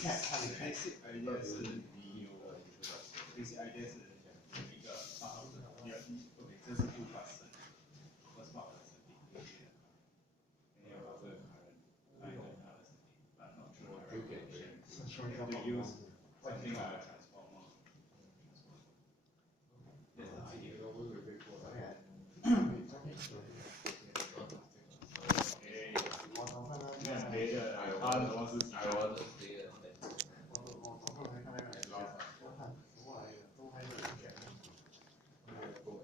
idea 是你有 basic idea 是有一个OK， 这是不发生，不是报的设定，对的。你要把这个卡人来跟他的设定，然后去 use something like a transformer. That's the idea. Okay. 你看别的，他什么是其他的？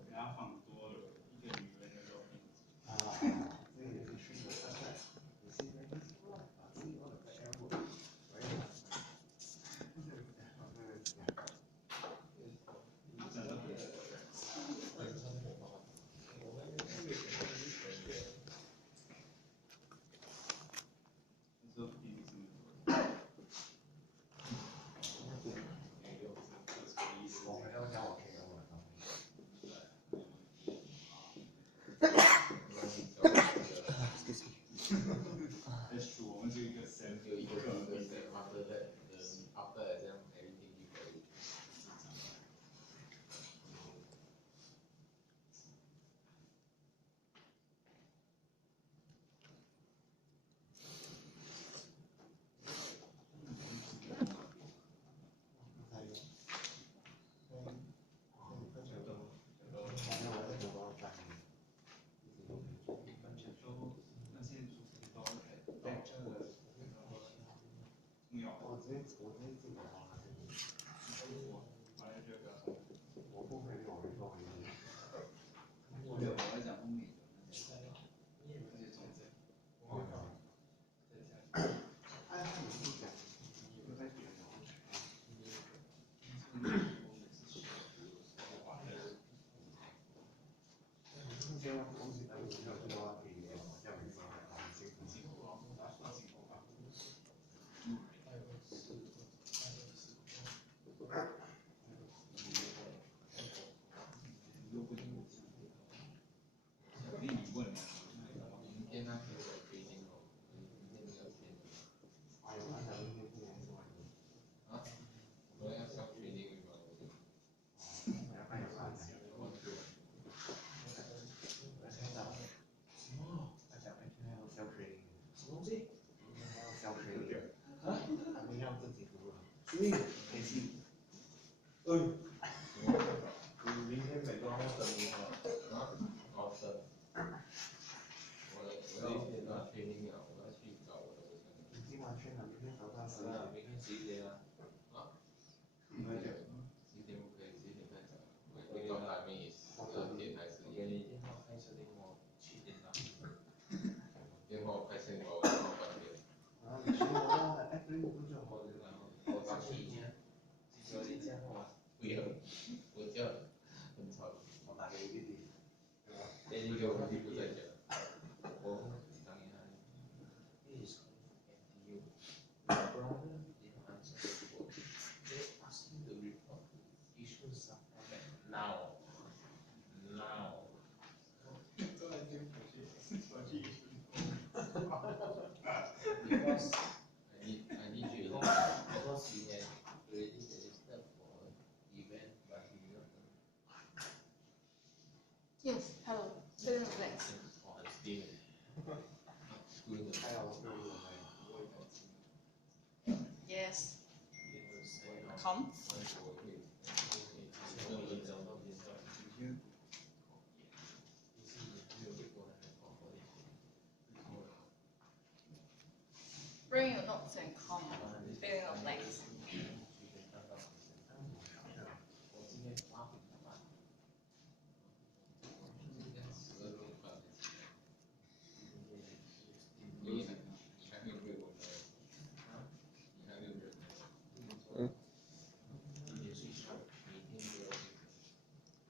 给他放多了一个女人的肉片。That's true， 我们只有一个 self， 有一个 after exam everything you can do. 明天美妆要等你啊？好等。我要 training 了，我要去找我的。已经完全了，明天早上明天11点啊。11点不可以，11点太早。Wake up timing is 12点还是11点？电话开设定我7点到。电话我开设定我8点。啊，你学我啊，F6不就好了？我早起一天。有你这样吗？不要，我叫很吵。我打给我弟弟，对吧？那个我弟不在家。我讲一下。Your brother didn't answer the phone. They asked him to report issues now. Because I need you because you have already registered for event but you did not. Yes, hello. Fill in the blanks. Oh, I'm still doing the 还有对我Yes. Come. Bring your notes and come. Fill in the blanks.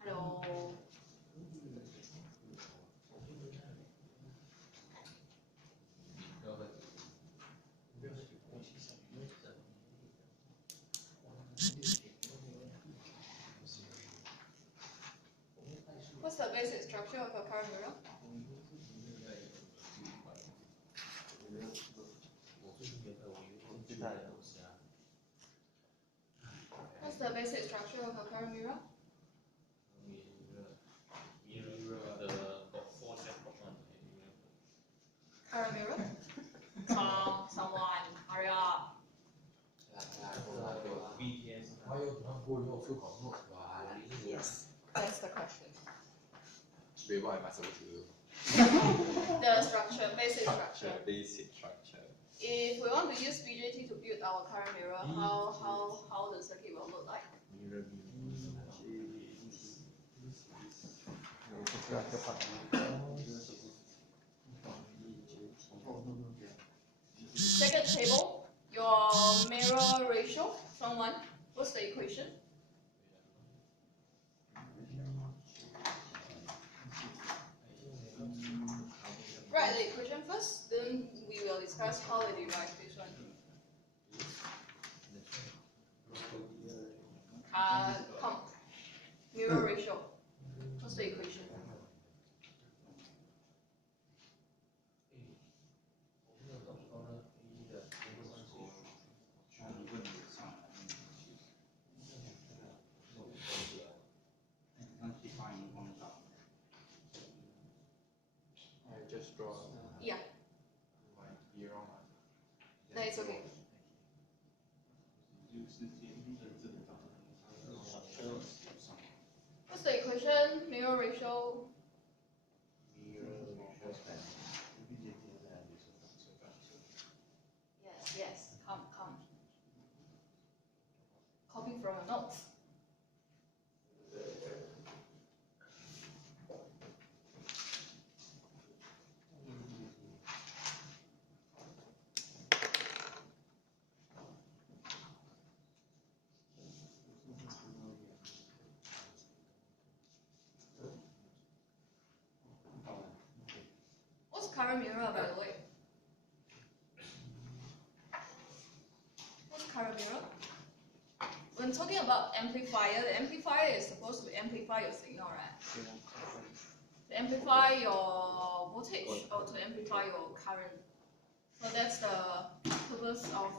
Hello. What's the basic structure of a current mirror? 我最近觉得我有点最大的东西啊。basic structure of a current mirror? Mirror, the four chapter one. Current mirror? Come, someone, hurry up. Yes, that's the question. The structure, basic structure. Basic structure. If we want to use BJT to build our current mirror, how the circuit will look like? Second table, your mirror ratio from 1. What's the equation? Write the equation first, then we will discuss how we derive this one. Come. Mirror ratio. What's the equation? Just draw. Yeah. Might be wrong. No, it's okay. What's the equation? Mirror ratio. Yes. Come. Copy from a note. What's current mirror, by the way? What's current mirror? When talking about amplifier, the amplifier is supposed to amplify your signal, right? To amplify your voltage or to amplify your current. So that's the purpose of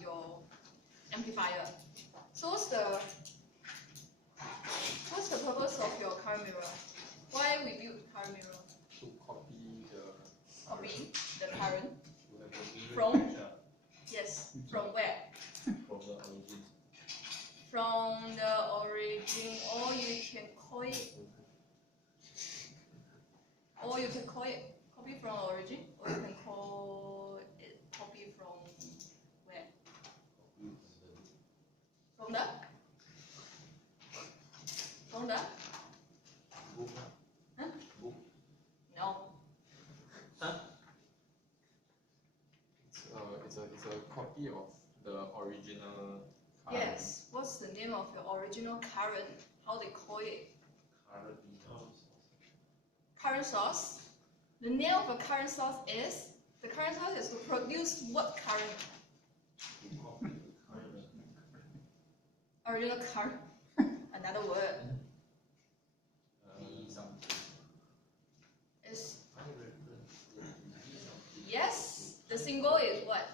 your amplifier. So what's the purpose of your current mirror? Why we build current mirror? To copy the current from from where? From the origin, or you can call it copy from origin, or you can call it copy from where? From the huh? No. It's a copy of the original. Yes. What's the name of your original current? How they call it? Current source. The name of a current source is to produce what current? Original current. Another word. Is yes. The symbol is what?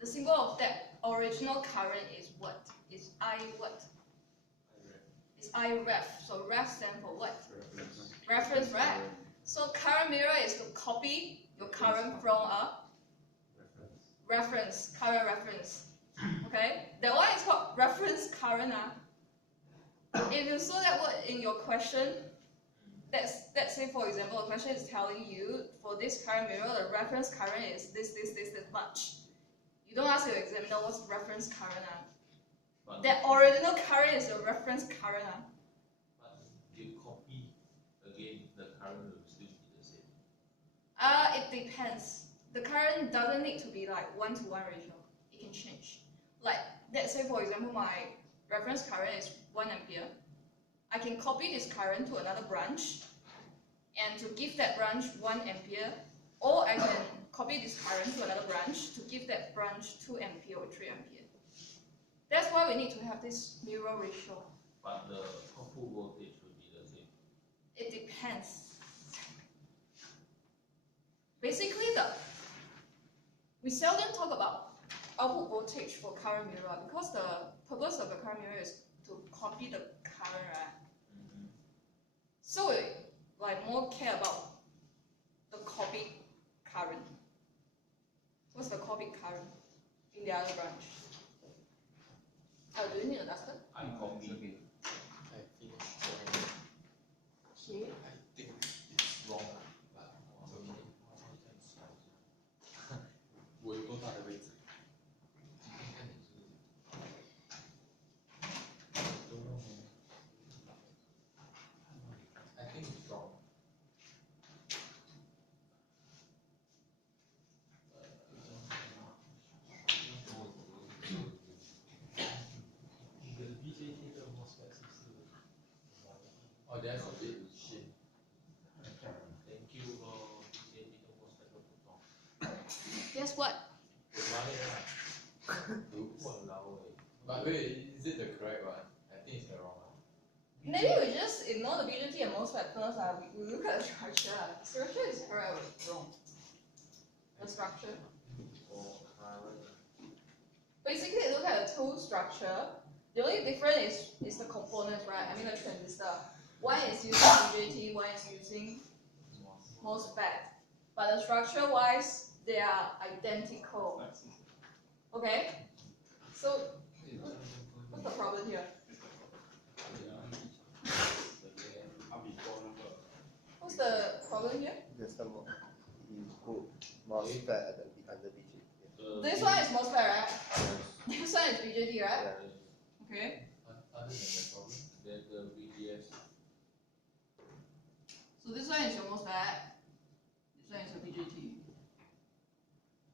The symbol of that original current is what? Is I what? Is I ref. So ref stands for what? Reference, right? So current mirror is to copy your current from a reference, current reference. Okay? That one is called reference current. If you saw that word in your question, let's say for example, the question is telling you for this current mirror, the reference current is this much. You don't ask your examiner what's reference current. That original current is the reference current. But you copy again, the current will still be the same. It depends. The current doesn't need to be like 1-to-1 ratio. It can change. Like let's say for example, my reference current is 1 ampere. I can copy this current to another branch and to give that branch 1 ampere, or I can copy this current to another branch to give that branch 2 ampere or 3 ampere. That's why we need to have this mirror ratio. But the output voltage will be the same. It depends. Basically, we seldom talk about output voltage for current mirror because the purpose of the current mirror is to copy the current, right? So we like more care about the copied current. What's the copied current in the other branch? Oh, do you need a duster? I copy. I think Okay. it's wrong, but okay. 我有多大的位置？今天看你是。I think it's wrong. 你的 BJT 的 MOSFET 是不是？哦，that's a bit shit. Thank you for BJT 的 MOSFET 都不懂。 Guess what? 我妈呀！我老诶。 But wait, is it the correct one? I think it's the wrong one. Maybe we just ignore the BGT and MOSFET first. We look at the structure. The structure is correct or wrong? The structure. For current. Basically, look at the two structure. The only difference is the components, right? I mean the transistor. One is using BJT, one is using MOSFET. But the structure-wise, they are identical. Okay? So, what's the problem here? What's the problem here? There's some you put MOSFET at the behind the BG. This one is MOSFET, right? This one is BJT, right? Yeah. Okay. Other than the problem, there's the VDS. So this one is your MOSFET. This one is your BJT.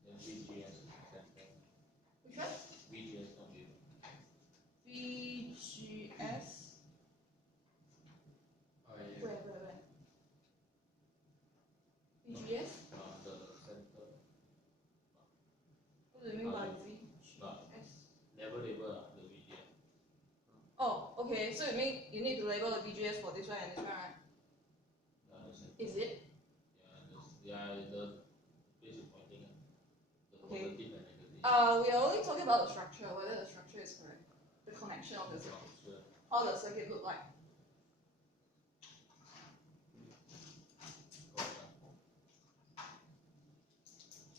Then VGS is the same thing. Which one? VGS not you. VGS. Oh yeah. Where? VGS? The center. What do you mean by No. VGS? Never label the VGS. Oh, okay. So you mean you need to label the VGS for this one and this one, right? Is it? Yeah, the basic pointing. The Okay. positive and negative. We are only talking about the structure, whether the structure is correct. The connection of the circuit. Sure. How the circuit look like.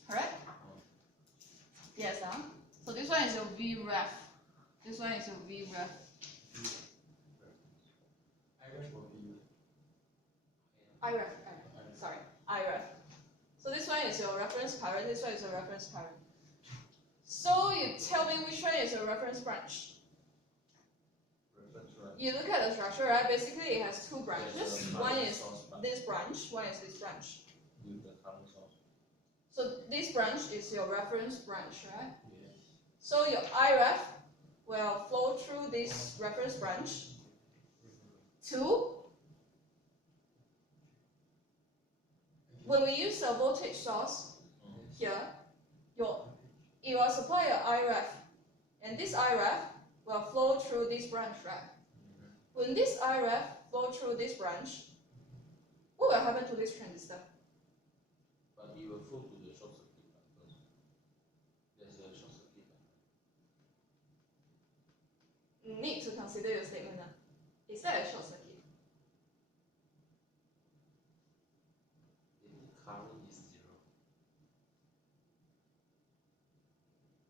Correct? Yes, so this one is your VREF. This one is your VREF. I went for V. IREF. Sorry, IREF. So this one is your reference current, this one is your reference current. So you tell me which one is your reference branch. You look at the structure, right? Basically it has two branches. One is this branch, one is this branch. With the current source. So this branch is your reference branch, right? Yeah. So your IREF will flow through this reference branch to, when we use a voltage source here, it will supply your IREF, and this IREF will flow through this branch, right? When this IREF flow through this branch, what will happen to this transistor? But you will flow to the short circuit first. There's a short circuit. Need to consider your statement. Is that a short circuit? The current is 0.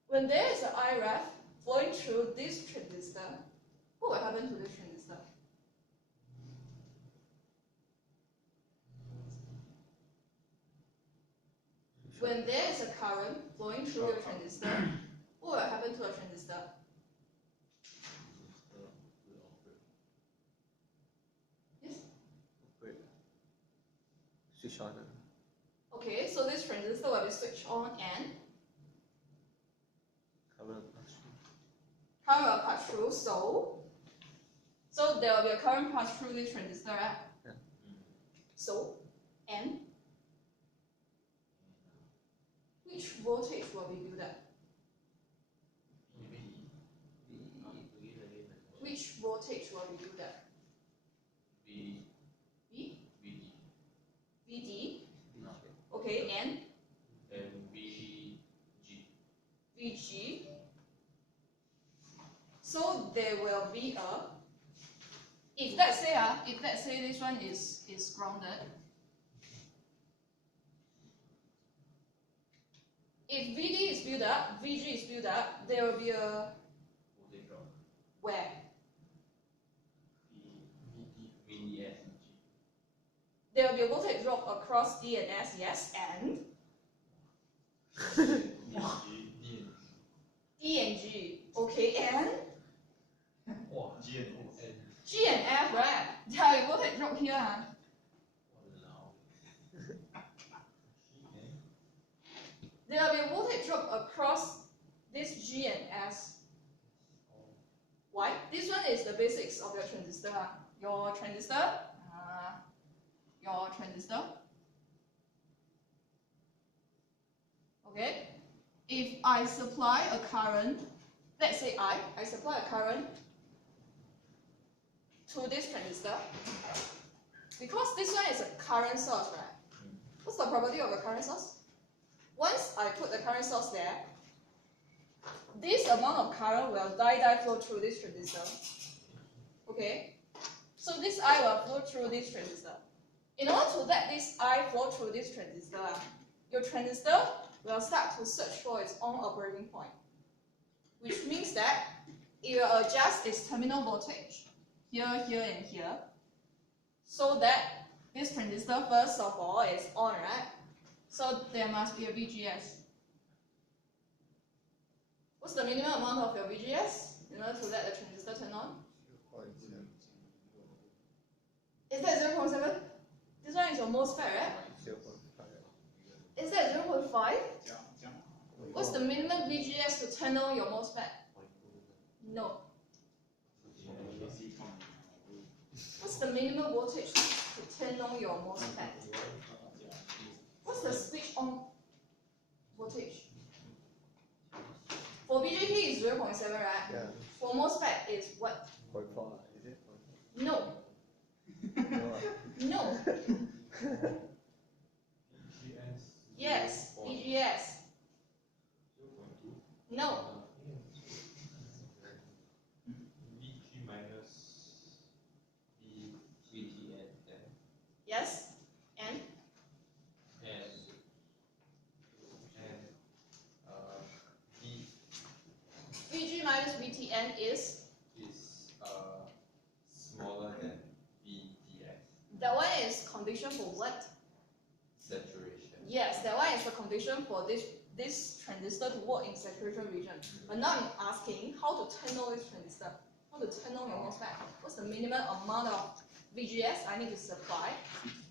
When there is an IREF flowing through this transistor, what will happen to this transistor? When there is a current flowing through your transistor, what will happen to a transistor? Yes? Switch on. Okay, so this transistor will be switched on and current will pass through, so there will be a current pass through this transistor, right? Yeah. So, and which voltage will be built up? Which voltage will be built up? V. V? VD. VD? Okay, and? And VG. VG? there will be a, if let's say this one is grounded, if VD is built up, VG is built up, there will be a, where? There will be a voltage drop across D and S, yes, and D and G, okay, and G and F, right? There will be voltage drop here. Huh? There will be a voltage drop across this G and S. Why? This one is the basics of your transistor. Huh? Your transistor. Okay. If I supply a current, let's say I supply a current to this transistor, because this one is a current source, right? What's the property of a current source? Once I put the current source there, this amount of current will die flow through this transistor. Okay? So this I will flow through this transistor. In order to let this I flow through this transistor, your transistor will start to search for its own operating point, which means that it will adjust its terminal voltage here, here, and here, so that this transistor first of all is on, right? So there must be a VGS. What's the minimum amount of your VGS in order to let the transistor turn on? Is that 0.7? This one is your MOSFET, right? 0.5. Is that 0.5? What's the minimum VGS to turn on your MOSFET? No. What's the minimum voltage to turn on your MOSFET? What's the switch on voltage? For BJT is 0.7, right? Yeah. For MOSFET is what? 0.4, is it? No. No. Yes, EGS. No. VG minus VTN Yes. And VG minus VTN is smaller than VTS. that one is condition for what? Saturation. Yes, that one is the condition for this transistor to work in saturation region. But now I'm asking how to turn on this transistor. How to turn on your MOSFET. What's the minimum amount of VGS I need to supply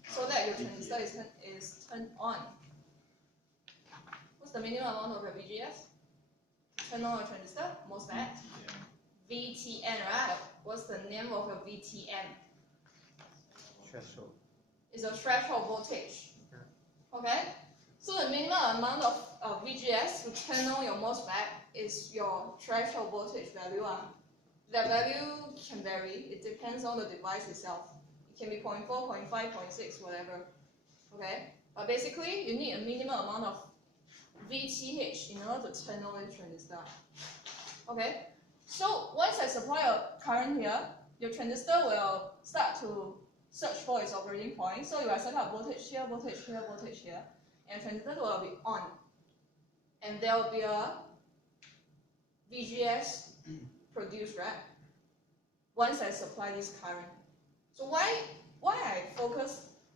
so that your transistor is turned on? What's the minimum amount of your VGS? Turn on your transistor, MOSFET. VTN, right? What's the name of your VTN? Threshold. It's a threshold voltage. Okay? So the minimum amount of VGS to turn on your MOSFET is your threshold voltage value. That value can vary. It depends on the device itself. It can be 0.4, 0.5, 0.6, whatever. Okay? But basically, you need a minimum amount of VTH in order to turn on the transistor. Okay? So once I supply a current here, your transistor will start to search for its operating point. So you will set up voltage here, voltage here, voltage here, and transistor will be on. And there will be a VGS produced, right? Once I supply this current. So why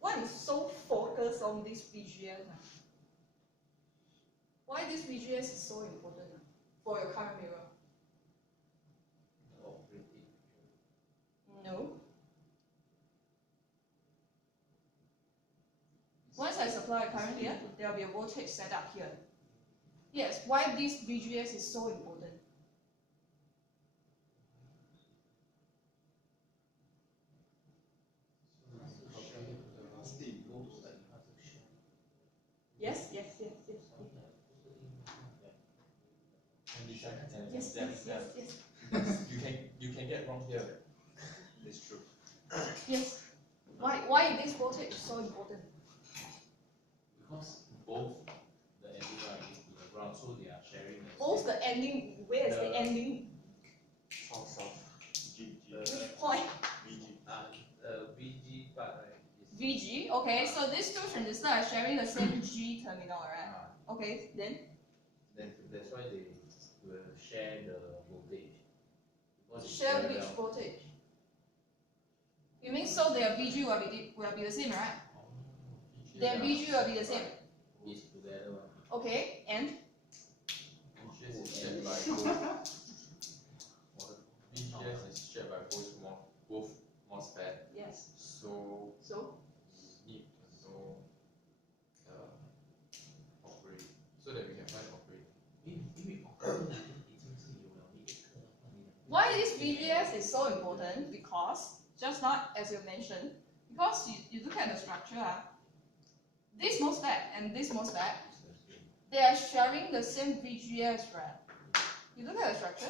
I'm so focused on this VGS? Why this VGS is so important for your current mirror? No. Once I supply a current here, there will be a voltage set up here. Yes, why this VGS is so important? Yes, yes, yes, yes. Yes, yes, yes, yes. You can get wrong here. It's true. Yes. Why this voltage is so important? Because both the ending are linked to the ground, so they are sharing the Both the ending, where is the ending? South. Okay, so these two transistors are sharing the same G terminal, right? Okay, then That's why they will share the voltage. Because it's share which parallel. voltage? You mean so their VG will be the same, right? Their VG will be the same. It's together one. Okay, and VGS is shared by both. VGS is shared by both MOSFET. yes. So So we need to know operate so that we can find operator. why this VGS is so important? Because just now, as you mentioned, because you look at the structure, this MOSFET and this MOSFET, they are sharing the same VGS, right? You look at the structure.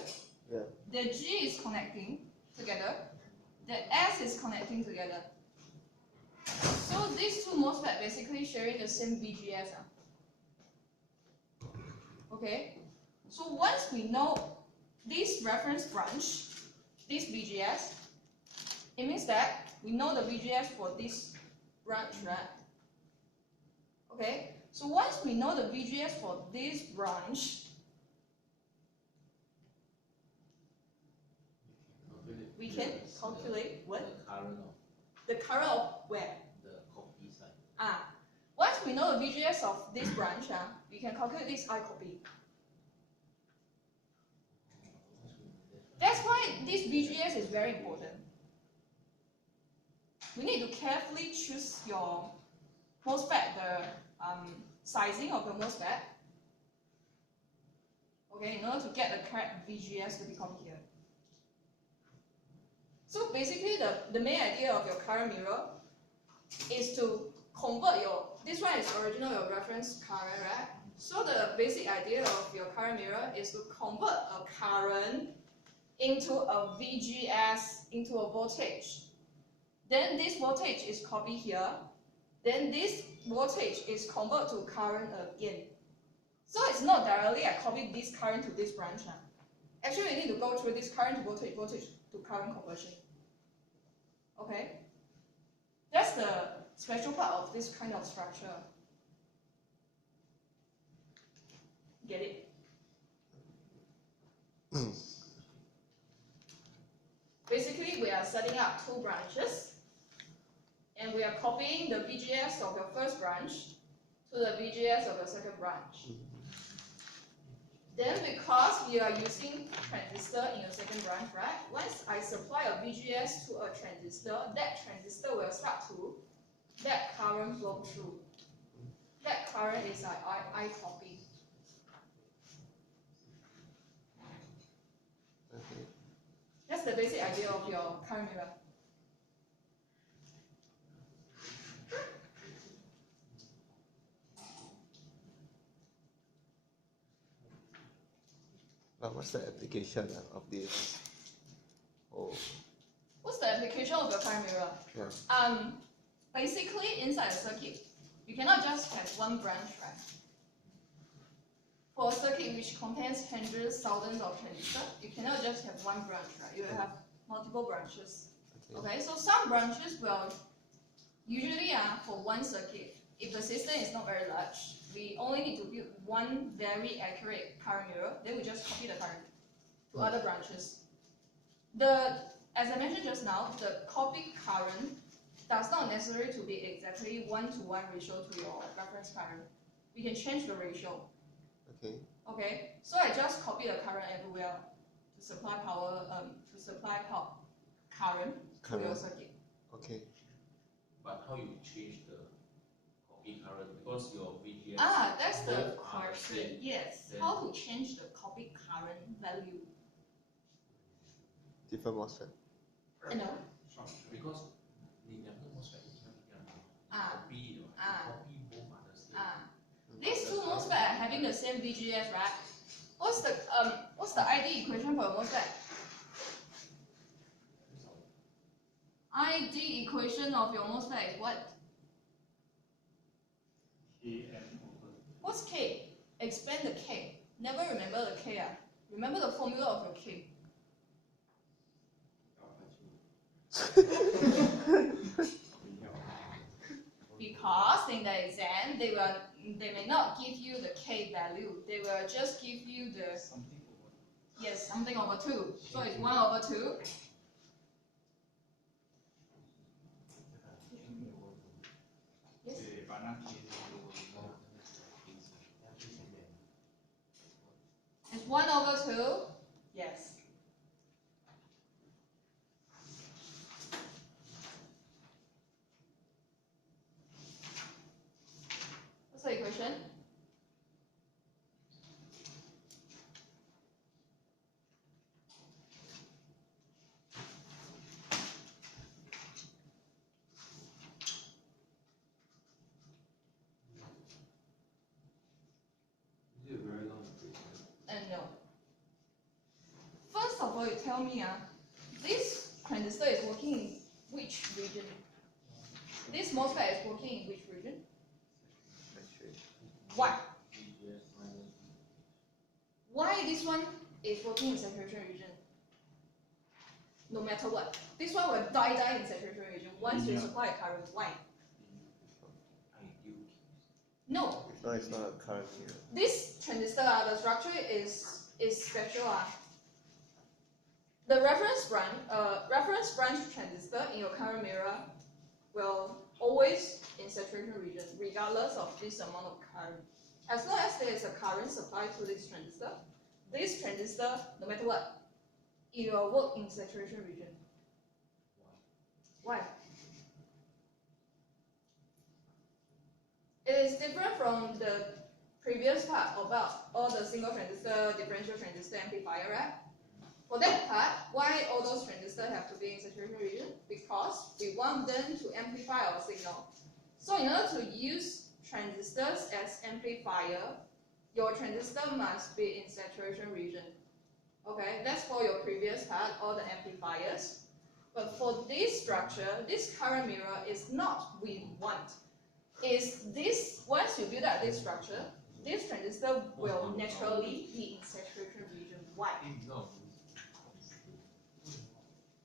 Yeah. The G is connecting together. The S is connecting together. So these two MOSFET basically sharing the same VGS. Okay. So once we know this reference branch, this VGS, it means that we know the VGS for this branch, right? Okay. So once we know the VGS for this branch, we can calculate what? The current of The current of where? the copy side. Once we know the VGS of this branch, we can calculate this I copy. That's why this VGS is very important. We need to carefully choose your MOSFET, the sizing of the MOSFET, okay, in order to get the correct VGS to become here. So basically, the main idea of your current mirror is to convert this one is original your reference current, right? So the basic idea of your current mirror is to convert a current into a VGS, into a voltage. Then this voltage is copied here. Then this voltage is converted to current again. So it's not directly I copy this current to this branch. Actually, we need to go through this current to voltage, voltage to current conversion. Okay? That's the special part of this kind of structure. Get it? Basically, we are setting up two branches, and we are copying the VGS of your first branch to the VGS of your second branch. Then, because we are using transistor in your second branch, right? Once I supply a VGS to a transistor, that transistor will start to let current flow through. That current is I copy. Okay. That's the basic idea of your current mirror. But what's the application of this? Oh, What's the application of your current mirror? yeah. Basically, inside a circuit, you cannot just have one branch, right? For a circuit which contains hundreds, thousands of transistors, you cannot just have one branch, right? You will have multiple branches. Okay, so some branches will usually for one circuit. If the system is not very large, we only need to build one very accurate current mirror. Then we just copy the current to other branches. As I mentioned just now, the copied current does not necessarily to be exactly 1-to-1 ratio to your reference current. We can change the ratio. Okay. Okay, so I just copy the current everywhere to supply power, current to your circuit. Okay. But how you change the copy current? Because your VGS. That's the both are question. same. Yes. Then How to change the copied current value? Different MOSFET. You know? because 你两个 MOSFET 一样， copy copy both are the same. These two MOSFET are having the same VGS, right? What's the ID equation for a MOSFET? ID equation of your MOSFET is what? What's K? Expand the K. Never remember the K. Remember the formula of your K. because in the exam they may not give you the k value. They will just give you the something over. yes, something over 2. So it's 1 over 2. Yes. 对，把那 K It's 1 over 2. Yes. What's the equation? Is it a very long equation? No. First of all, you tell me, this transistor is working in which region? This MOSFET is working in which region? Why? Why this one is working in saturation region? No matter what. This one will die in saturation region once you supply a current. Why? No. No, it's not a current here. This transistor, the structure is special. The reference branch transistor in your current mirror will always in saturation region, regardless of this amount of current. As long as there is a current supplied to this transistor, no matter what, it will work in saturation region. Why? It is different from the previous part about all the single transistor, differential transistor, amplifier, right? For that part, why all those transistors have to be in saturation region? Because we want them to amplify our signal. So in order to use transistors as amplifier, your transistor must be in saturation region. Okay, that's for your previous part, all the amplifiers. But for this structure, this current mirror is not we want. Is this, once you build up this structure, this transistor will naturally be in saturation region. Why?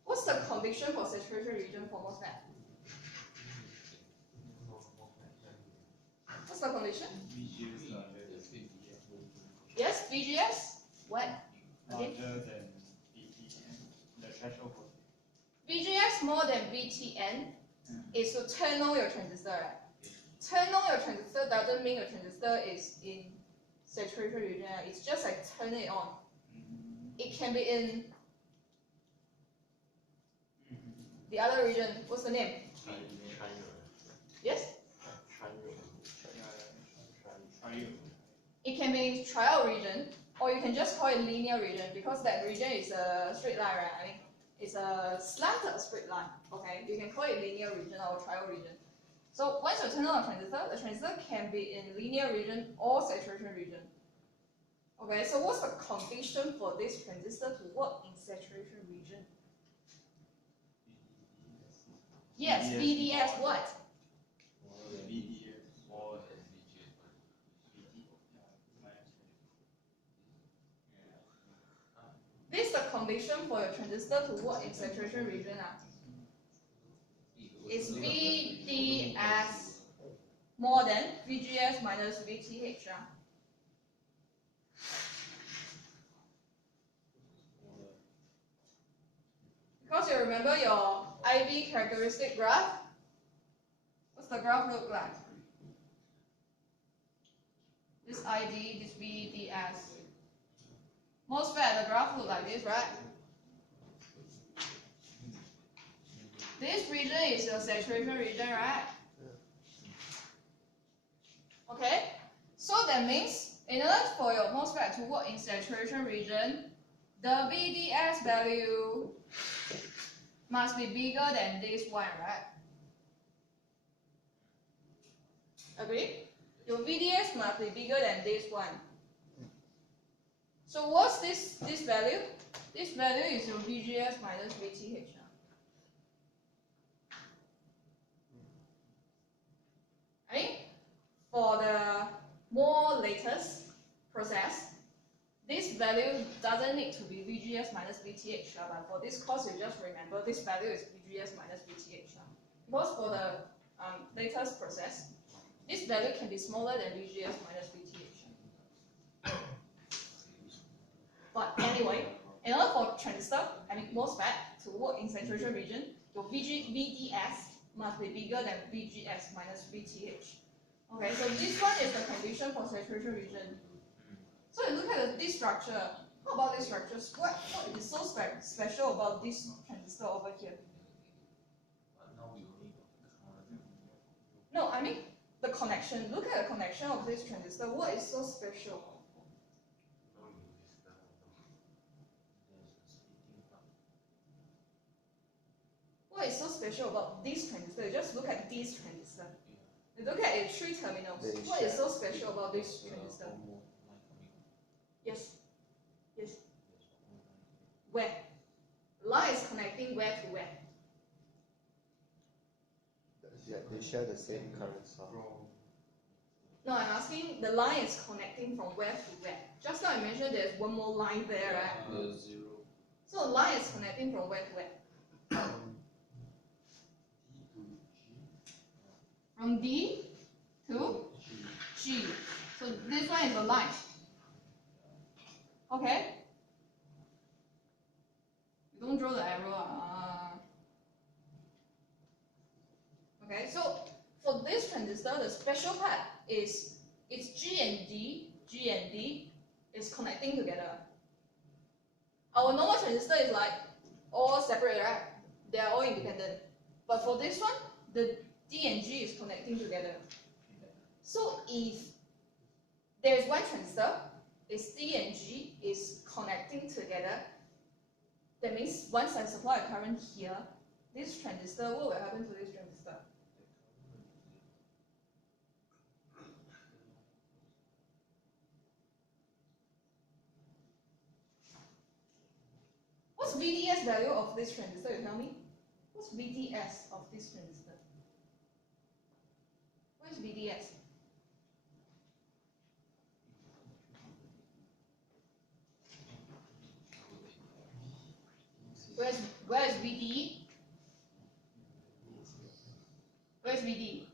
What's the condition for saturation region for MOSFET? What's the condition? Yes, VGS. What? larger than BTN, the threshold for VGS more than VTN is to turn on your transistor, right? Turn on your transistor doesn't mean your transistor is in saturation region. It's just like turn it on. It can be in the other region. What's the name? Yes? It can be trial region, or you can just call it linear region because that region is a straight line, right? I mean, it's a slanted straight line. Okay, you can call it linear region or trial region. So once you turn on a transistor, the transistor can be in linear region or saturation region. Okay, so what's the condition for this transistor to work in saturation region? Yes, VDS what? BDS or This is the condition for your transistor to work in saturation region. It's VDS more than VGS minus VTH. Because you remember your IV characteristic graph? What's the graph look like? This ID, this VDS. MOSFET, the graph look like this, right? This region is your saturation region, right? Okay? So that means, in order for your MOSFET to work in saturation region, the VDS value must be bigger than this one, right? Agree? Your VDS must be bigger than this one. So what's this value? This value is your VGS minus VTH. Right? For the more latest process, this value doesn't need to be VGS minus VTH, but for this course, you just remember this value is VGS minus VTH. Because for the latest process, this value can be smaller than VGS minus VTH. But anyway, in order for transistor, MOSFET to work in saturation region, your VDS must be bigger than VGS minus VTH. Okay, so this one is the condition for saturation region. So you look at this structure. How about this structure? What is so special about this transistor over here? No, I mean the connection. Look at the connection of this transistor. What is so special? What is so special about this transistor? Just look at this transistor. Look at its 3 terminals. What is so special about this transistor? Yes. Yes. Where? Line is connecting where to where? Yeah, they share the same current source. No, I'm asking the line is connecting from where to where. Just now I mentioned there's one more line there, right? So the line is connecting from where to where? From D to G. So this one is a line. Okay? Don't draw the arrow. Okay, so for this transistor, the special part is it's G and D is connecting together. Our normal transistor is like all separate, right? They are all independent. But for this one, the D and G is connecting together. So if there is one transistor, its D and G is connecting together, that means once I supply a current here, this transistor, what will happen to this transistor? What's VDS value of this transistor, you tell me? What's VDS of this transistor? What is VDS? Where is VD? Where's VD?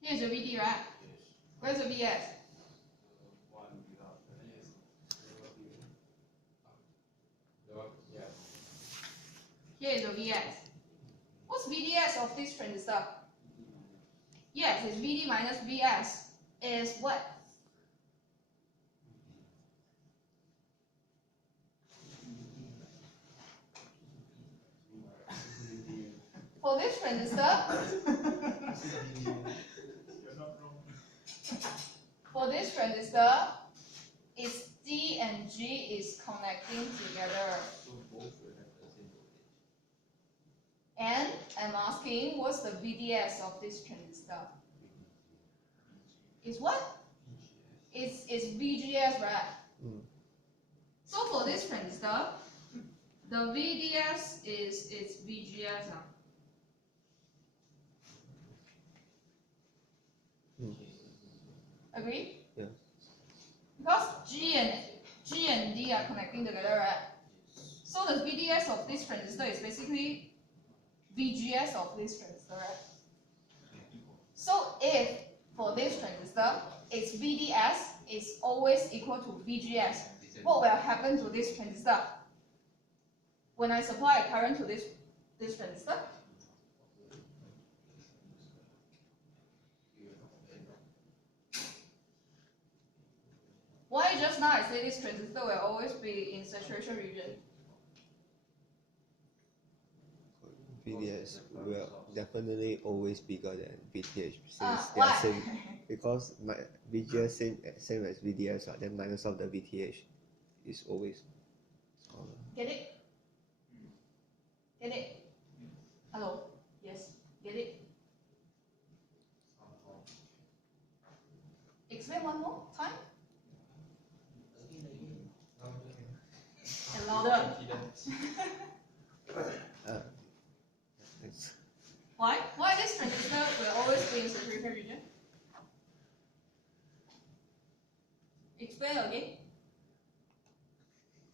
Here's the VD, right? Where's the VS? Here is the VS. What's VDS of this transistor? Yes, it's VD minus VS is what? For this transistor, for this transistor, its D and G is connecting together. And I'm asking, what's the VDS of this transistor? Is what? It's VGS, right? So for this transistor, the VDS is VGS now. Agree? Yeah. Because G and D are connecting together, right? So the VDS of this transistor is basically VGS of this transistor, right? So if for this transistor, its VDS is always equal to VGS, what will happen to this transistor? When I supply a current to this transistor, why just now I say this transistor will always be in saturation region? VDS will definitely always bigger than VTH since they why? are same. Because my VGS same as VDS, then minus of the VTH is always smaller. Get it? Get it? Hello? Yes? Get it? Explain one more time. And louder. Thanks. Why? Why this transistor will always be in saturation region? Explain again.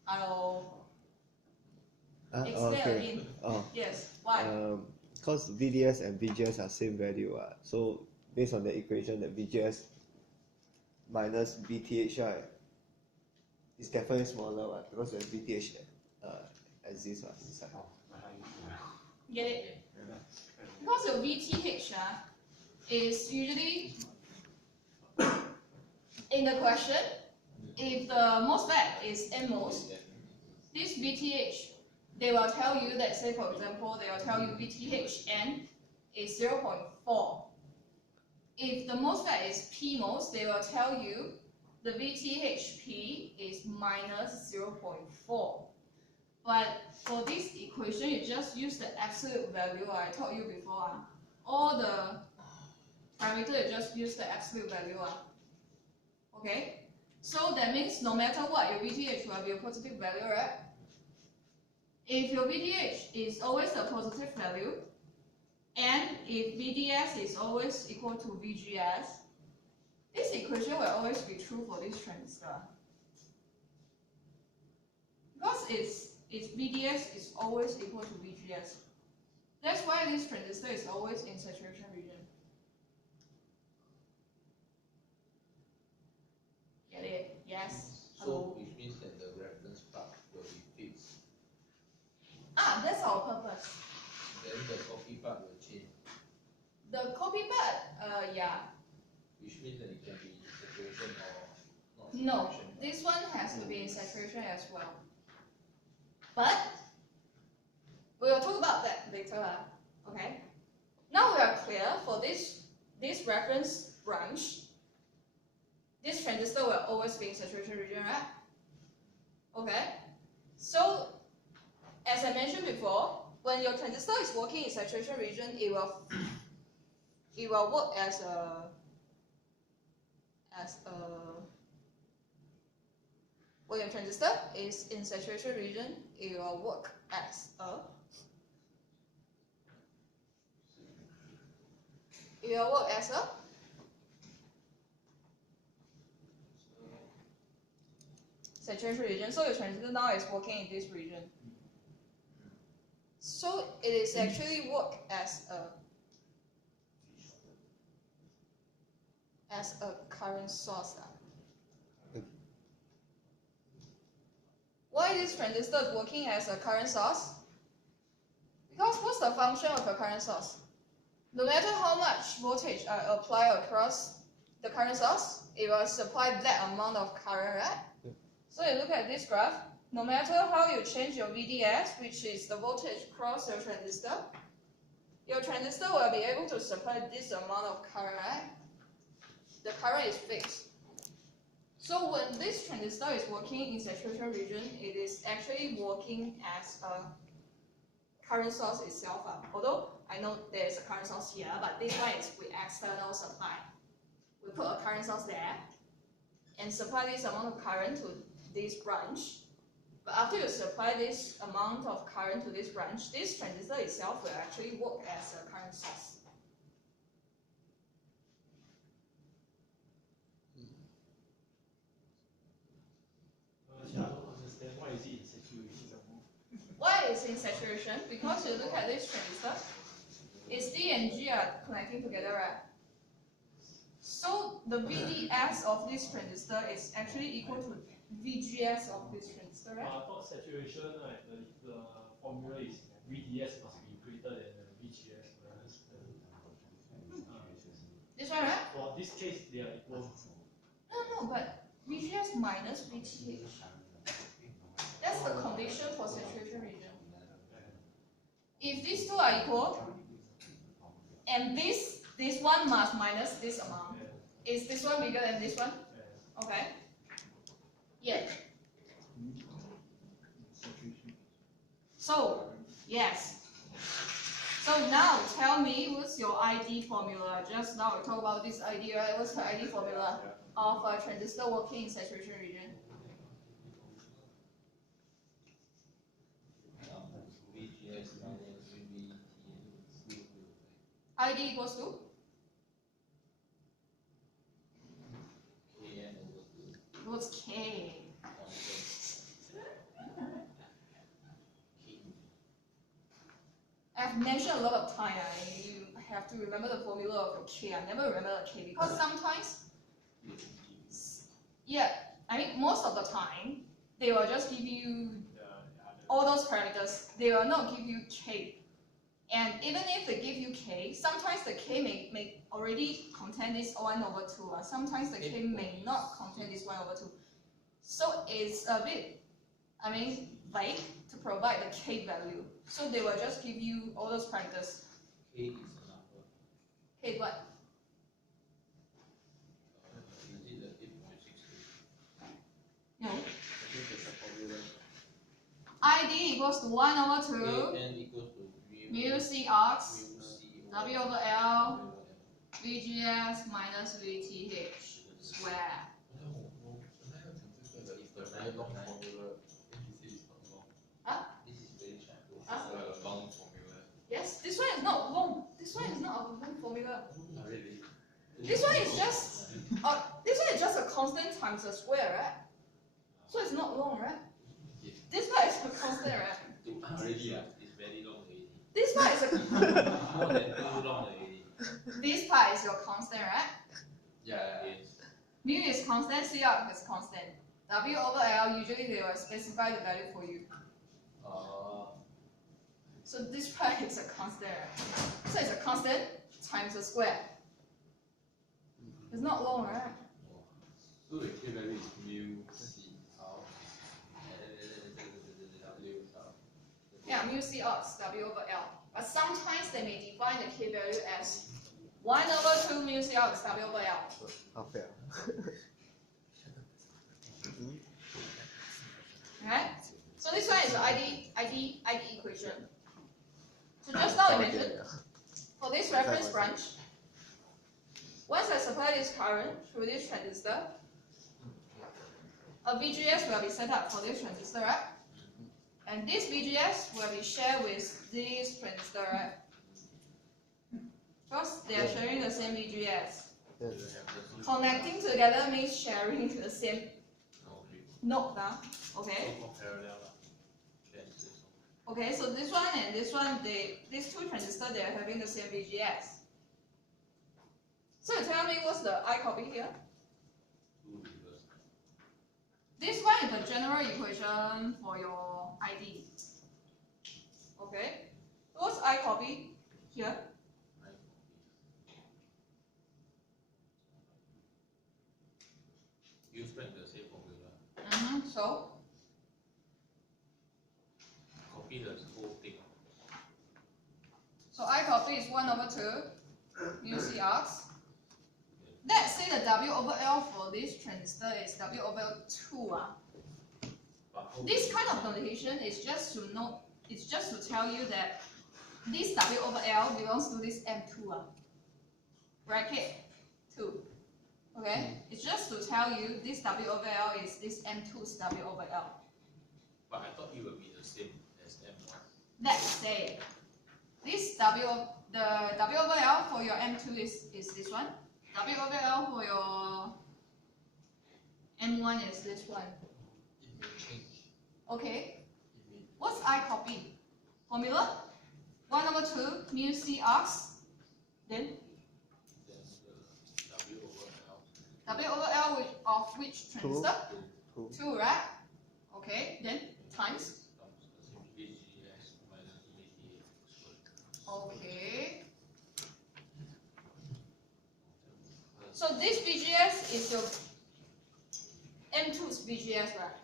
Hello. Explain okay. again. Oh, Yes. Why? because VDS and VGS are same value, so based on the equation, the VGS minus VTH, right, is definitely smaller, because the VTH exists inside. Get it? Because your VTH is usually in the question, if the MOSFET is NMOS, this VTH, they will tell you that, say for example, they will tell you VTHN is 0.4. If the MOSFET is PMOS, they will tell you the VTHP is minus 0.4. But for this equation, you just use the absolute value. I told you before. All the parameter, you just use the absolute value. Okay? So that means no matter what, your VTH will be a positive value, right? If your VTH is always a positive value, and if VDS is always equal to VGS, this equation will always be true for this transistor. Because its VDS is always equal to VGS. That's why this transistor is always in saturation region. Get it? Yes? So Hello? which means that the reference part will be fixed. That's our purpose. Then the copy part will change. The copy part, yeah. Which means that it can be in saturation or not No, saturation. this one has to be in saturation as well. But we will talk about that later. Okay. Now we are clear for this reference branch. This transistor will always be in saturation region, right? Okay. So as I mentioned before, when your transistor is working in saturation region, it will work as a when your transistor is in saturation region, it will work as a saturation region. So your transistor now is working in this region. So it is actually work as a current source. Why this transistor is working as a current source? Because what's the function of a current source? No matter how much voltage I apply across the current source, it will supply that amount of current, right? So you look at this graph, no matter how you change your VDS, which is the voltage across your transistor will be able to supply this amount of current, right? The current is fixed. So when this transistor is working in saturation region, it is actually working as a current source itself. Although I know there is a current source here, but this one is with external supply. We put a current source there and supply this amount of current to this branch. But after you supply this amount of current to this branch, this transistor itself will actually work as a current source. I don't understand why is it in saturation. Why is in saturation? Because you look at this transistor, its D and G are connecting together, right? So the VDS of this transistor is actually equal to VGS of this transistor, right? I thought saturation, right, the formula is VDS must be greater than the VGS. This one, right? For this case, they are equal. No, but VGS minus VTH. That's the condition for saturation region. If these two are equal, and this one must minus this amount. Is this one bigger than this one? Okay. Yeah. So, yes. So now tell me what's your ID formula? Just now we talked about this ID, right? What's the ID formula of a transistor working in saturation region? VGS minus VT. ID equals to? Kn over 2. What's K? I've mentioned a lot of time. You have to remember the formula of your K. I never remember the K because sometimes, yeah, I mean most of the time they will just give you all those parameters. They will not give you K. And even if they give you K, sometimes the K may already contain this 1 over 2. Sometimes the K may not contain this 1 over 2. So it's a bit, I mean, vague to provide the K value. So they will just give you all those parameters. K is a number. K what? Is it the 8.62? No. I think there's a formula. ID equals to 1 over 2 N equals to mu C ox mu C W over L VGS minus VTH square. It's a very long formula. This is not long. Huh? This is very short. This Huh? is a long formula. Yes, this one is not long. This one is not a long formula. Not really. This one is just a constant times a square, right? So it's not long, right? This part is a constant, right? Already, it's very long already. This part is a More than too long already. this part is your constant, right? Yeah, yes. Mu is constant, C out is constant. W over L, usually they will specify the value for you. So this part is a constant, right? So it's a constant times a square. It's not long, right? So the K value is mu C out. W out. Yeah, mu C ox W over L. But sometimes they may define the K value as 1 over 2 mu C ox W over L. How fair? Right? So this one is the ID equation. So just now I mentioned, for this reference branch, once I supply this current through this transistor, a VGS will be set up for this transistor, right? And this VGS will be shared with this transistor, right? Because they are sharing the same VGS. Connecting together means sharing the same node, okay? Okay, so this one and this one, these two transistors, they are having the same VGS. So tell me what's the I copy here? This one is the general equation for your ID. Okay, what's I copy here? You spread the same formula. So Copy the whole thing. So I copy is 1 over 2 mu C ox. Let's say the W over L for this transistor is W over 2. This kind of notation is just to know, it's just to tell you that this W over L belongs to this M2 bracket 2. Okay? It's just to tell you this W over L is this M2's W over L. But I thought it would be the same as M1. Let's say this the W over L for your M2 is this one. W over L for your M1 is this one. It may change. Okay. What's I copy? Formula? 1 over 2 mu C ox. Then The W over L. W over L of which transistor? 2, right? Okay. Then times. VGS minus VGS. Okay. So this VGS is your M2's VGS, right?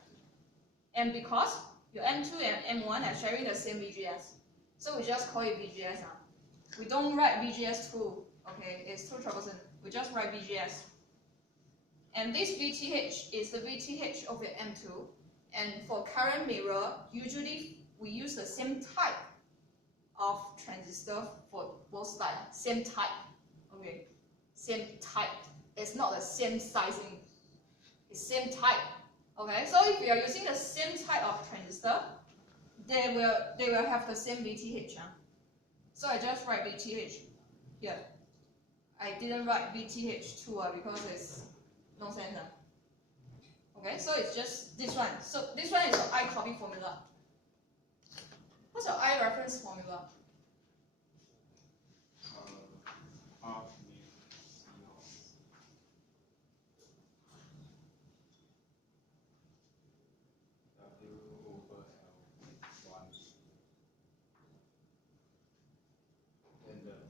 And because your M2 and M1 are sharing the same VGS, so we just call it VGS now. We don't write VGS2, okay? It's too troublesome. We just write VGS. And this VTH is the VTH of your M2. And for current mirror, usually we use the same type of transistor for both sides. Same type, okay? Same type. It's not the same sizing. It's same type. Okay, so if we are using the same type of transistor, they will have the same VTH. So I just write VTH here. I didn't write VTH2 because it's nonsense. Okay, so it's just this one. So this one is your I copy formula. What's your I reference formula?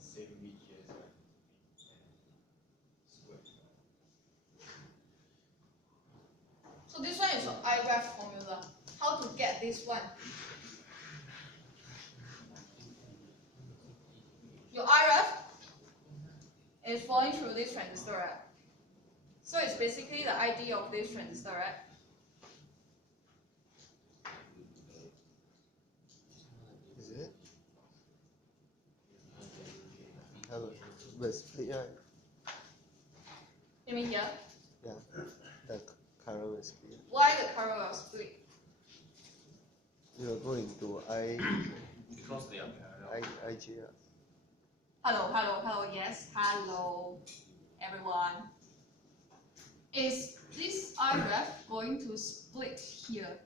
same VGS, right? Square. So this one is your IREF formula. How to get this one? Your IREF is flowing through this transistor, right? So it's basically the ID of this transistor, right? Is it? Hello. But split, right? You mean here? Yeah. The current will split. Why the current will split? It will go into Because they are parallel. IG. Hello, yes, hello, everyone. Is this IREF going to split here?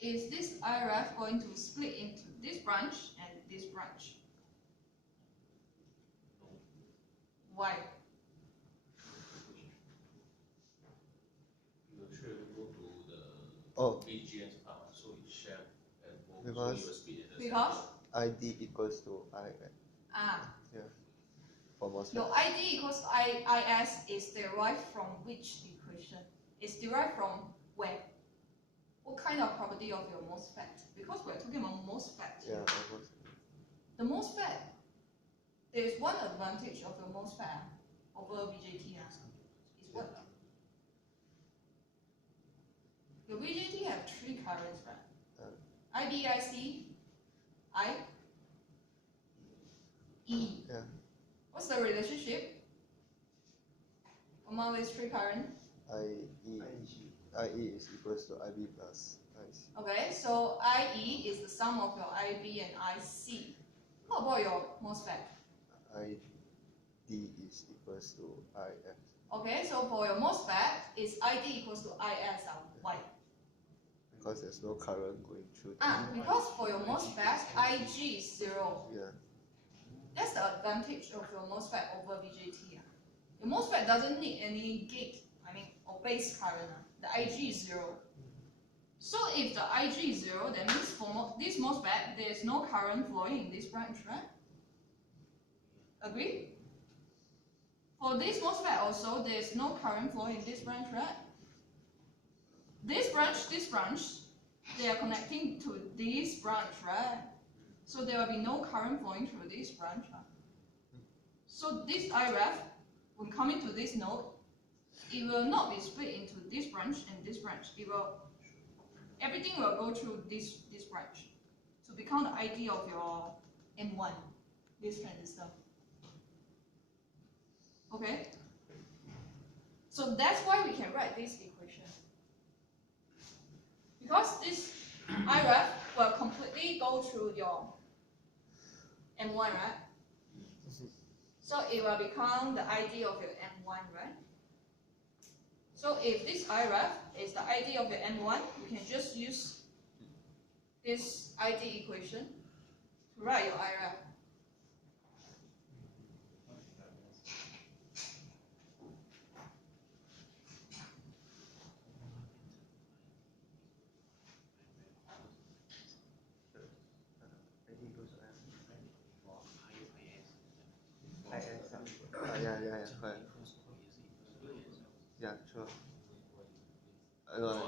Is this IREF going to split into this branch and this branch? Why? You will surely go to the Oh, VGS part, so it share and both. Because- So you will split at the Because ID equals to I. For MOSFET. your ID equals IS is derived from which equation? It's derived from where? What kind of property of your MOSFET? Because we're talking about MOSFET. Yeah, almost. The MOSFET, there is one advantage of the MOSFET over BJT. Is what? Your BJT have three currents, right? IBIC, I, E. Yeah. What's the relationship among these three currents? IE is equals to IB plus IC. Okay, so IE is the sum of your IB and IC. How about your MOSFET? ID is equals to IF. Okay, so for your MOSFET, is ID equals to IS. Why? Because there's no current going through. Because for your MOSFET, IG is 0. Yeah. That's the advantage of your MOSFET over BJT. Your MOSFET doesn't need any gate, or base current. The IG is 0. So if the IG is 0, that means for this MOSFET, there is no current flowing in this branch, right? Agree? For this MOSFET also, there is no current flowing in this branch, right? This branch, they are connecting to this branch, right? So there will be no current flowing through this branch. So this IREF, when coming to this node, it will not be split into this branch and this branch. Everything will go through this branch to become the ID of your M1, this transistor. Okay? So that's why we can write this equation. Because this IREF will completely go through your M1, right? So it will become the ID of your M1, right? So if this IREF is the ID of your M1, you can just use this ID equation to write your IREF. Yeah, correct. Yeah, sure.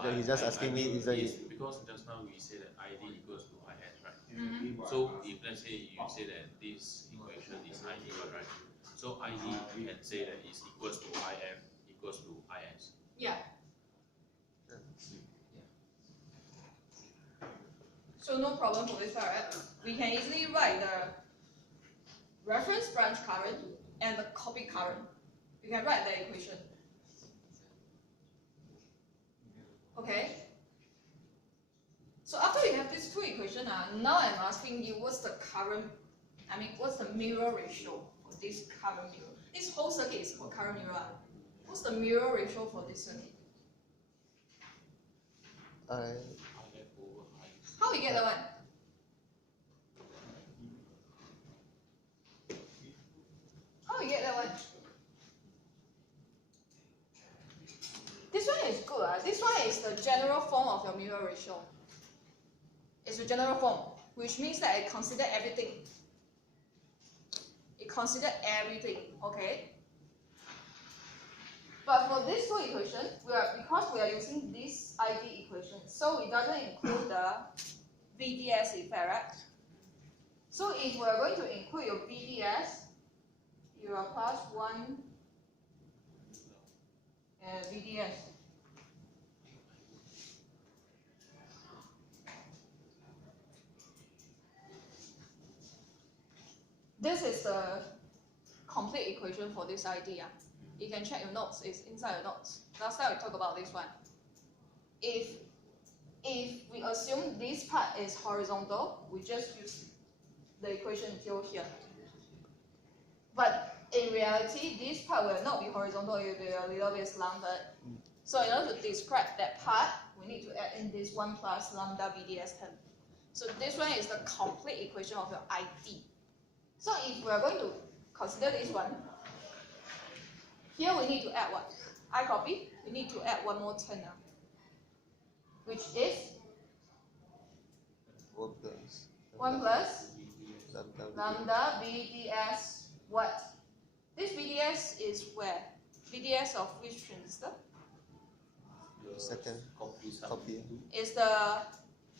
So He's just asking me, is yes, it? because just now we say that ID equals to IS, right? Mm-hmm. So if let's say you say that this equation is ID, right? So ID we can say that is equals to IF equals to IS. Yeah. So no problem for this part, right? We can easily write the reference branch current and the copy current. You can write the equation. Okay? So after you have these two equations, now I'm asking you what's the current, what's the mirror ratio for this current mirror? This whole circuit is called current mirror. What's the mirror ratio for this circuit? How we get that one? How we get that one? This one is good. This one is the general form of your mirror ratio. It's the general form, which means that it considers everything. consider everything, okay? But for these two equations, because we are using this ID equation, so it doesn't include the VDS effect, right? So if we are going to include your VDS, you are plus 1 VDS. This is the complete equation for this idea. You can check your notes, it's inside your notes. Last time we talked about this one. If we assume this part is horizontal, we just use the equation until here. But in reality, this part will not be horizontal, it will be a little bit slanted. So in order to describe that part, we need to add in this 1 plus lambda VDS term. So this one is the complete equation of your ID. So if we are going to consider this one, here we need to add what? I copy, we need to add one more term now, which is 1 plus 1 plus lambda lambda VDS what? This VDS is where? VDS of which transistor? second copy. Is the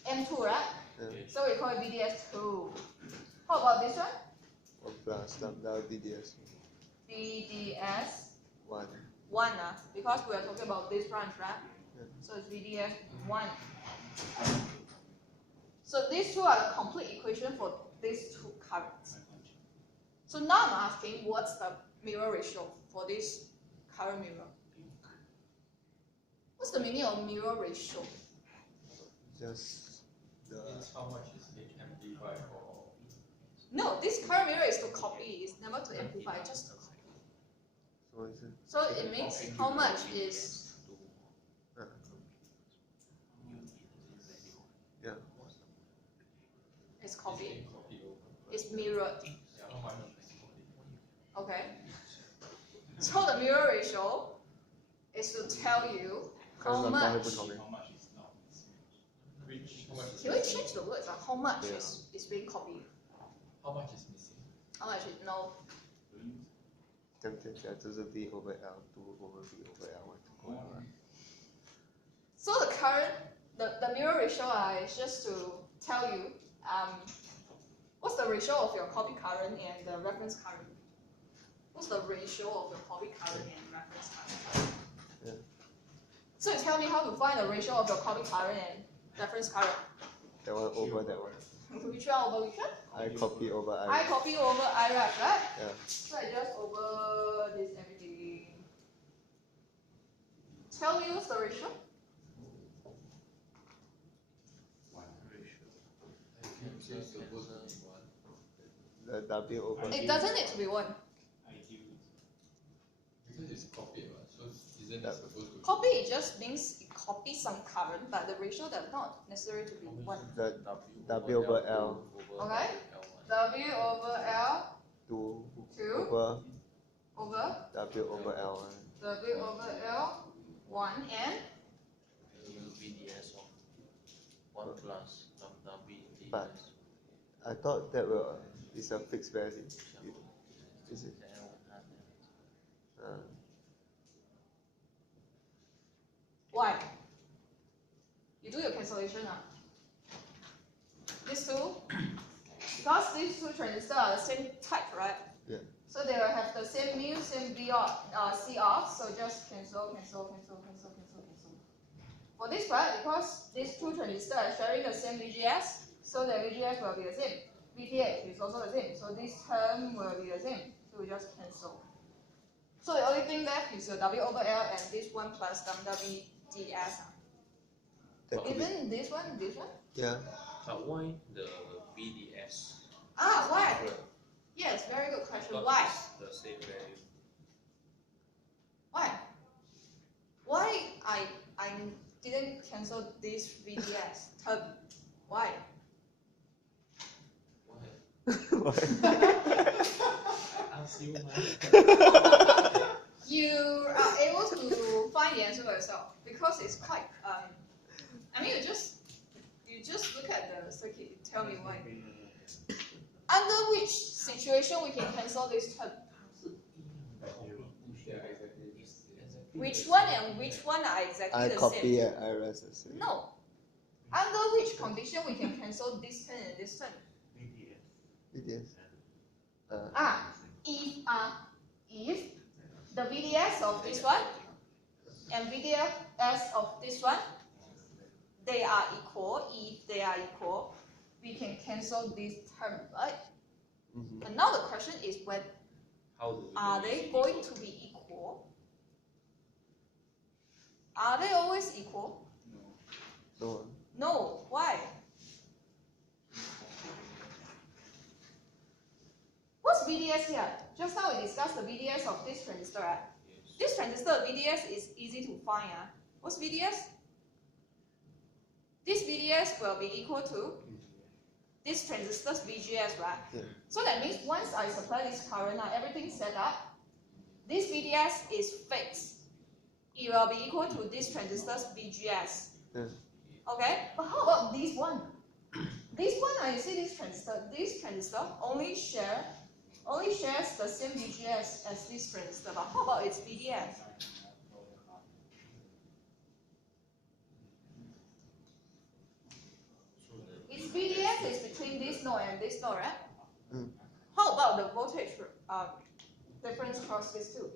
M2, right? Yeah. So we call it VDS2. How about this one? 1 plus lambda VDS VDS 1. 1, because we are talking about this branch, right? Yeah. So it's VDS 1. So these two are the complete equation for these two currents. So now I'm asking, what's the mirror ratio for this current mirror? What's the meaning of mirror ratio? Just the Means how much is it amplified or No, this current mirror is to copy, it's never to amplify, just to copy. so is it? So it means how much is Yeah. is copied, copy over? is mirrored. Yeah, how much is copied? Okay. So the mirror ratio is to tell you how Current much. lambda 会不同 How much is not? Which, how much is Can we missing? change the words? How much Yeah. is being copied? How much is missing? How much is no? 这样听起来就是 V over L 2 over V over L 1 So the current, the mirror ratio is just to tell you what's the ratio of your copy current and the reference current. What's the ratio of your copy current and reference current? Yeah. So you tell me how to find the ratio of your copy current and reference current. That one over that one. Which one over which one? I copy over I I. copy over I right, right? Yeah. So I just over this everything. Tell me what's the ratio? I can just supposed to be one. The W over It doesn't need to be one. Because it's copied, right? So isn't it supposed to be Copy it just means it copies some current, but the ratio does not necessarily to be one. the W over L Okay. W over L 2 2 over over W over L 1. W over L 1 and VDS of 1 plus lambda VDS. But I thought that is a fixed value. Is it? why? You do your cancellation now. These two, because these two transistors are the same type, right? Yeah. So they will have the same mu, same V off, C off. So just cancel. For this part, because these two transistors are sharing the same VGS, so the VGS will be the same. VTH is also the same. So this term will be the same. So we just cancel. So the only thing left is your W over L and this one plus lambda VDS. That could be. Even this one? Yeah. But why the VDS? Why? Yes, very good question. Because Why? it's the same value. Why? Why I didn't cancel this VDS term? Why? Why? Ask you, You are able to find the answer by yourself because it's quite I mean you just look at the circuit, tell me why. Under which situation we can cancel this term? Which one and which one are exactly I the copy same? and I rest the same. No. Under which condition we can cancel this term and this term? VDS. If the VDS of this one and VDS of this one, they are equal. If they are equal, we can cancel this term, right? Mm-hmm. And now the question is when How do we are know they it's going equal? to be equal? Are they always equal? No. No. Why? What's VDS here? Just now we discussed the VDS of this transistor, right? Yes. This transistor VDS is easy to find. What's VDS? This VDS will be equal to this transistor's VGS, right? Yeah. So that means once I supply this current, everything's set up. This VDS is fixed. It will be equal to this transistor's VGS. Yeah. Okay? But how about this one? This one, you see this transistor only shares the same VGS as this transistor. But how about its VDS? Its VDS is between this node and this node, right? Mm. How about the voltage difference across these two?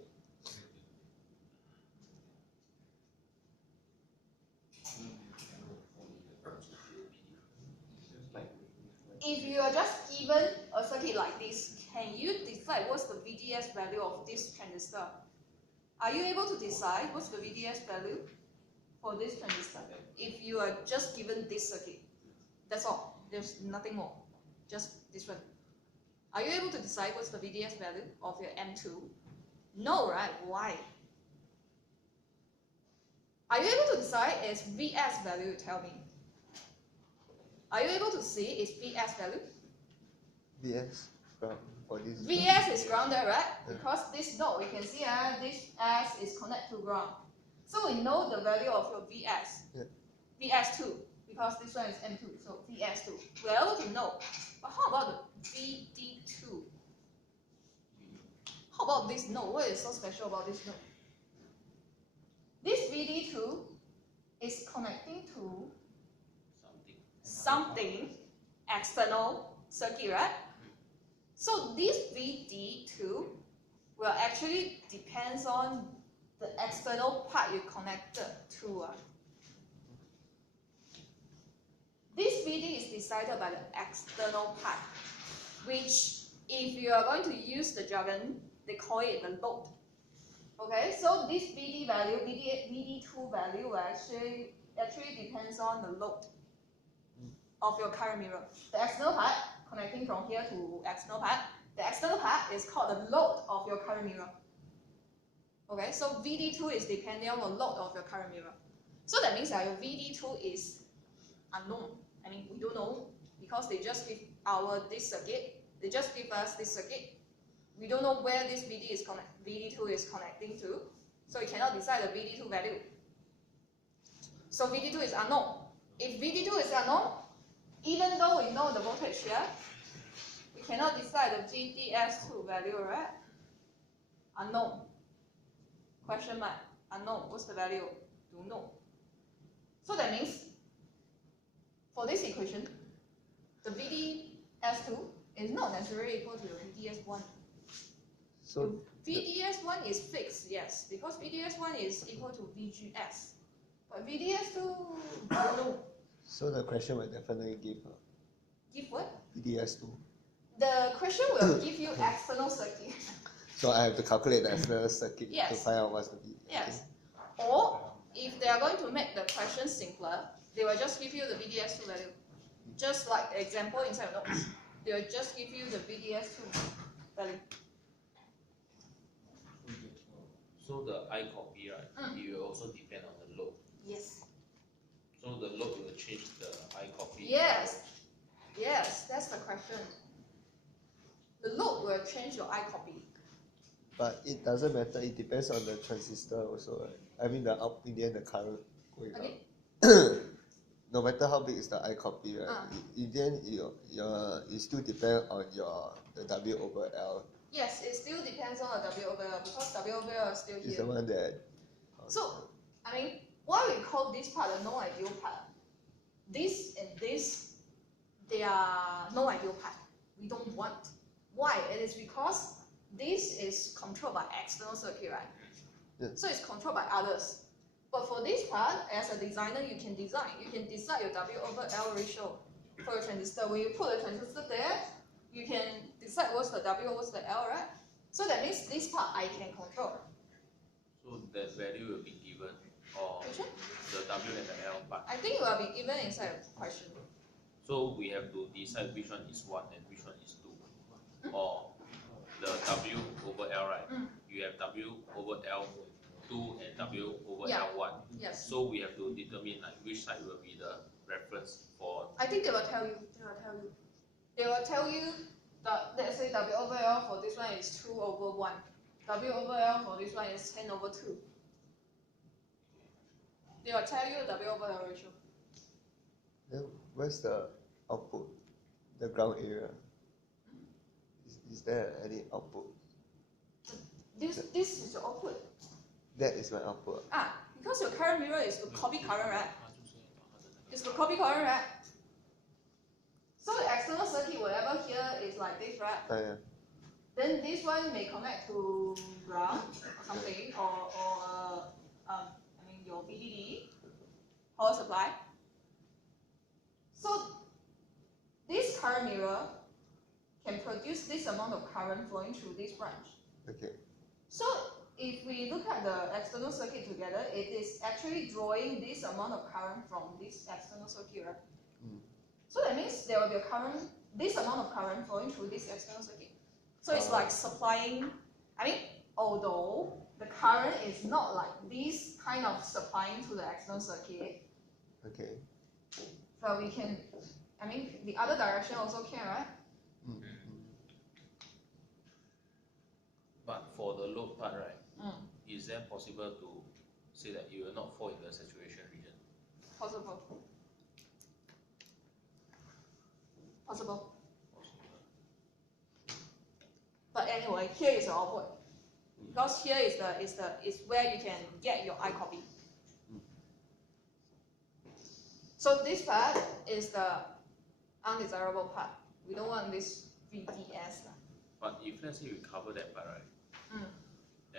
If you are just given a circuit like this, can you decide what's the VDS value of this transistor? Are you able to decide what's the VDS value for this transistor? If you are just given this circuit, that's all. There's nothing more. Just this one. Are you able to decide what's the VDS value of your M2? No, right? Why? Are you able to decide its Vs value? Tell me. Are you able to see its Vs value? VS for this. Vs is grounded, right? Because this node, you can see this S is connected to ground. So we know the value of your Vs. Yeah. Vs2, because this one is M2, so Vs2. We're able to know. But how about the VD2? How about this node? What is so special about this node? This VD2 is connecting to something external circuit, right? So this VD2 will actually depends on the external part you connected to. This VD is decided by the external part, which if you are going to use the jargon, they call it the load. Okay, so this VD value, VD2 value will actually depends on the load of your current mirror. The external part connecting from here to external part. The external part is called the load of your current mirror. Okay, so VD2 is depending on the load of your current mirror. So that means that your VD2 is unknown. I mean, we don't know because they just give this circuit. They just give us this circuit. We don't know where this VD2 is connecting to, so we cannot decide the VD2 value. So VD2 is unknown. If VD2 is unknown, even though we know the voltage here, we cannot decide the VDS2 value, right? Unknown. Question mark. Unknown. What's the value? Don't know. So that means, for this equation, the VDS2 is not necessarily equal to the VDS1. So VDS1 is fixed, yes, because VDS1 is equal to VGS. But VDS2, don't know. So the question will definitely give Give what? VDS2. The question will give you external circuit. So I have to calculate the external circuit to Yes. find out what's the VD. Yes. Or, if they are going to make the question simpler, they will just give you the VDS2 value. Just like the example inside the notes. They will just give you the VDS2 value. So the I copy, right? It will also depend on the load. Yes. So the load will change the I copy. Yes. Yes, that's the question. The load will change your I copy. But it doesn't matter. It depends on the transistor also, right? I mean in the end, the current going Okay. up. no matter how big is the I copy, right? In the end, it still depends on the W over L. Yes, it still depends on the W over L because W over L is still It's here. the one that. So, I mean, why we call this part the no-ideal part? This and this, they are no-ideal part. We don't want. Why? It is because this is controlled by external circuit, right? Yeah. So it's controlled by others. But for this part, as a designer, you can decide your W over L ratio for your transistor. When you put the transistor there, you can decide what's the W, what's the L, right? So that means this part I can control. So that value will be given, or Which one? the W and the L part. I think it will be given inside the question. So we have to decide which one is 1 and which one is 2. Or the W over L, right? You have W over L2 and W over L1. Yes. So we have to determine like which side will be the reference for. I think they will tell you. They will tell you that, let's say W over L for this one is 2 over 1. W over L for this one is 10 over 2. They will tell you W over L ratio. Then where's the output? The ground area. Is there any output? This is the output. That is my output. Because your current mirror is to copy current, right? It's to copy current, right? So the external circuit, whatever here is like this, right? Yeah. Then this one may connect to ground or something, or your VDD, power supply. So this current mirror can produce this amount of current flowing through this branch. Okay. So if we look at the external circuit together, it is actually drawing this amount of current from this external circuit, right? So that means there will be this amount of current flowing through this external circuit. So it's like supplying, although the current is not like this kind of supplying to the external circuit. Okay. But we can, the other direction also can, right? But for the load part, right? Is that possible to say that you will not fall in the saturation region? Possible. But anyway, here is the output. Because here is where you can get your I copy. So this part is the undesirable part. We don't want this VDS. But if let's say we cover that part, right?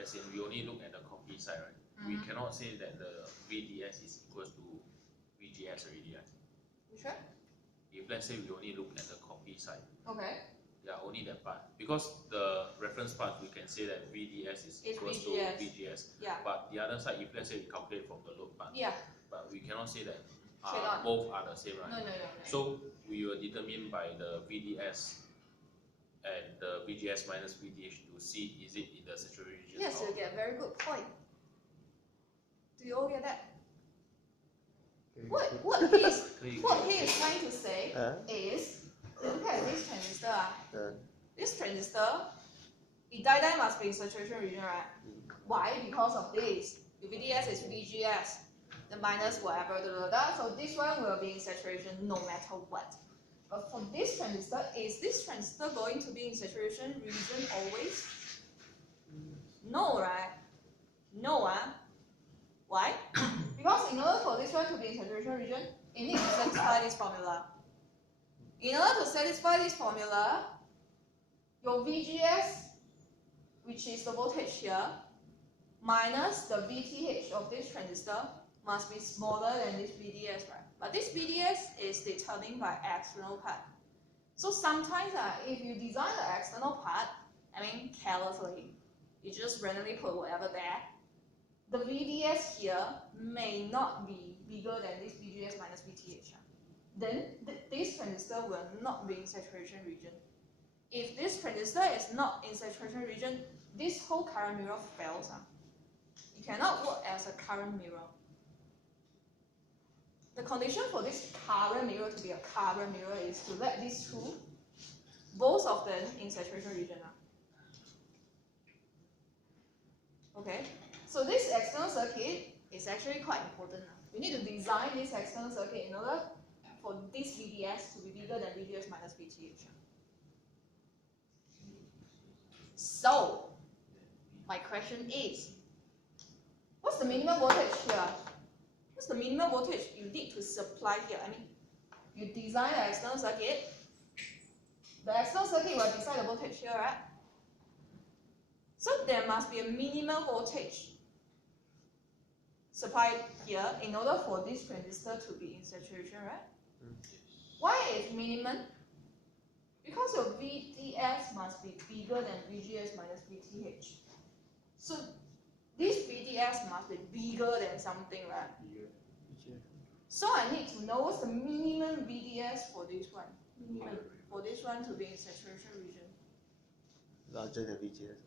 As in we only look at the copy side, right? We cannot say that the VDS is equals to VGS already, right? Which one? If let's say we only look at the copy side. Okay. Yeah, only that part. Because the reference part, we can say that VDS is equals to VGS. Yeah. But the other side, if let's say we calculate from the load part. Yeah. But we cannot say that Cannot. both are the same, right? No. So we will determine by the VDS and the VGS minus VDH to see is it in the saturation region. Yes, you get a very good point. Do you all get that? What he is trying to say is, look at this transistor. This transistor, the die must be in saturation region, right? Why? Because of this. The VDS is VGS, the minus whatever, so this one will be in saturation no matter what. But for this transistor, is this transistor going to be in saturation region always? No, right? No, Why? Because in order for this one to be in saturation region, it needs to satisfy this formula. In order to satisfy this formula, your VGS, which is the voltage here, minus the VTH of this transistor must be smaller than this VDS, right? But this VDS is determined by external part. So sometimes if you design the external part, carelessly, you just randomly put whatever there, the VDS here may not be bigger than this VGS minus VTH. Then this transistor will not be in saturation region. If this transistor is not in saturation region, this whole current mirror fails. It cannot work as a current mirror. The condition for this current mirror to be a current mirror is to let these two, both of them in saturation region. Okay, so this external circuit is actually quite important. We need to design this external circuit in order for this VDS to be bigger than VGS minus VTH. So, my question is, what's the minimum voltage here? What's the minimum voltage you need to supply here? I mean, you design an external circuit. The external circuit will decide the voltage here, right? So there must be a minimum voltage supplied here in order for this transistor to be in saturation, right? Why is minimum? Because your VDS must be bigger than VGS minus VTH. So this VDS must be bigger than something, right? So I need to know what's the minimum VDS for this one. Minimum for this one to be in saturation region. Larger than VGS.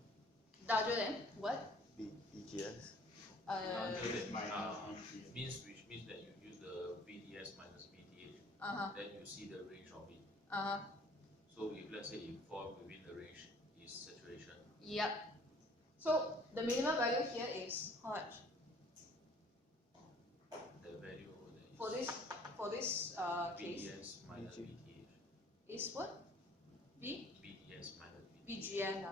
Larger than what? VGS. Which means that you use the VDS minus VTH, then you see the range of it. So if let's say it falls within the range, is saturation. Yep. So the minimum value here is how much? The value over there For this case VDS minus VTH. is what? VDS minus VTH. VGS.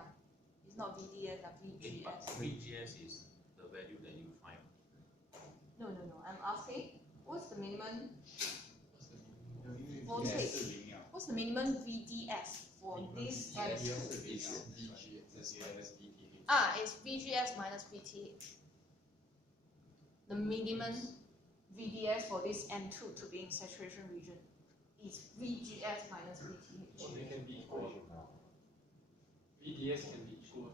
It's not VDS, VGS. VGS is the value that you find. No. I'm asking, what's the minimum voltage? What's the minimum VDS for this N2? It's VGS minus VTH. The minimum VDS for this N2 to be in saturation region is VGS minus VTH. They can be equal. VDS can be equal.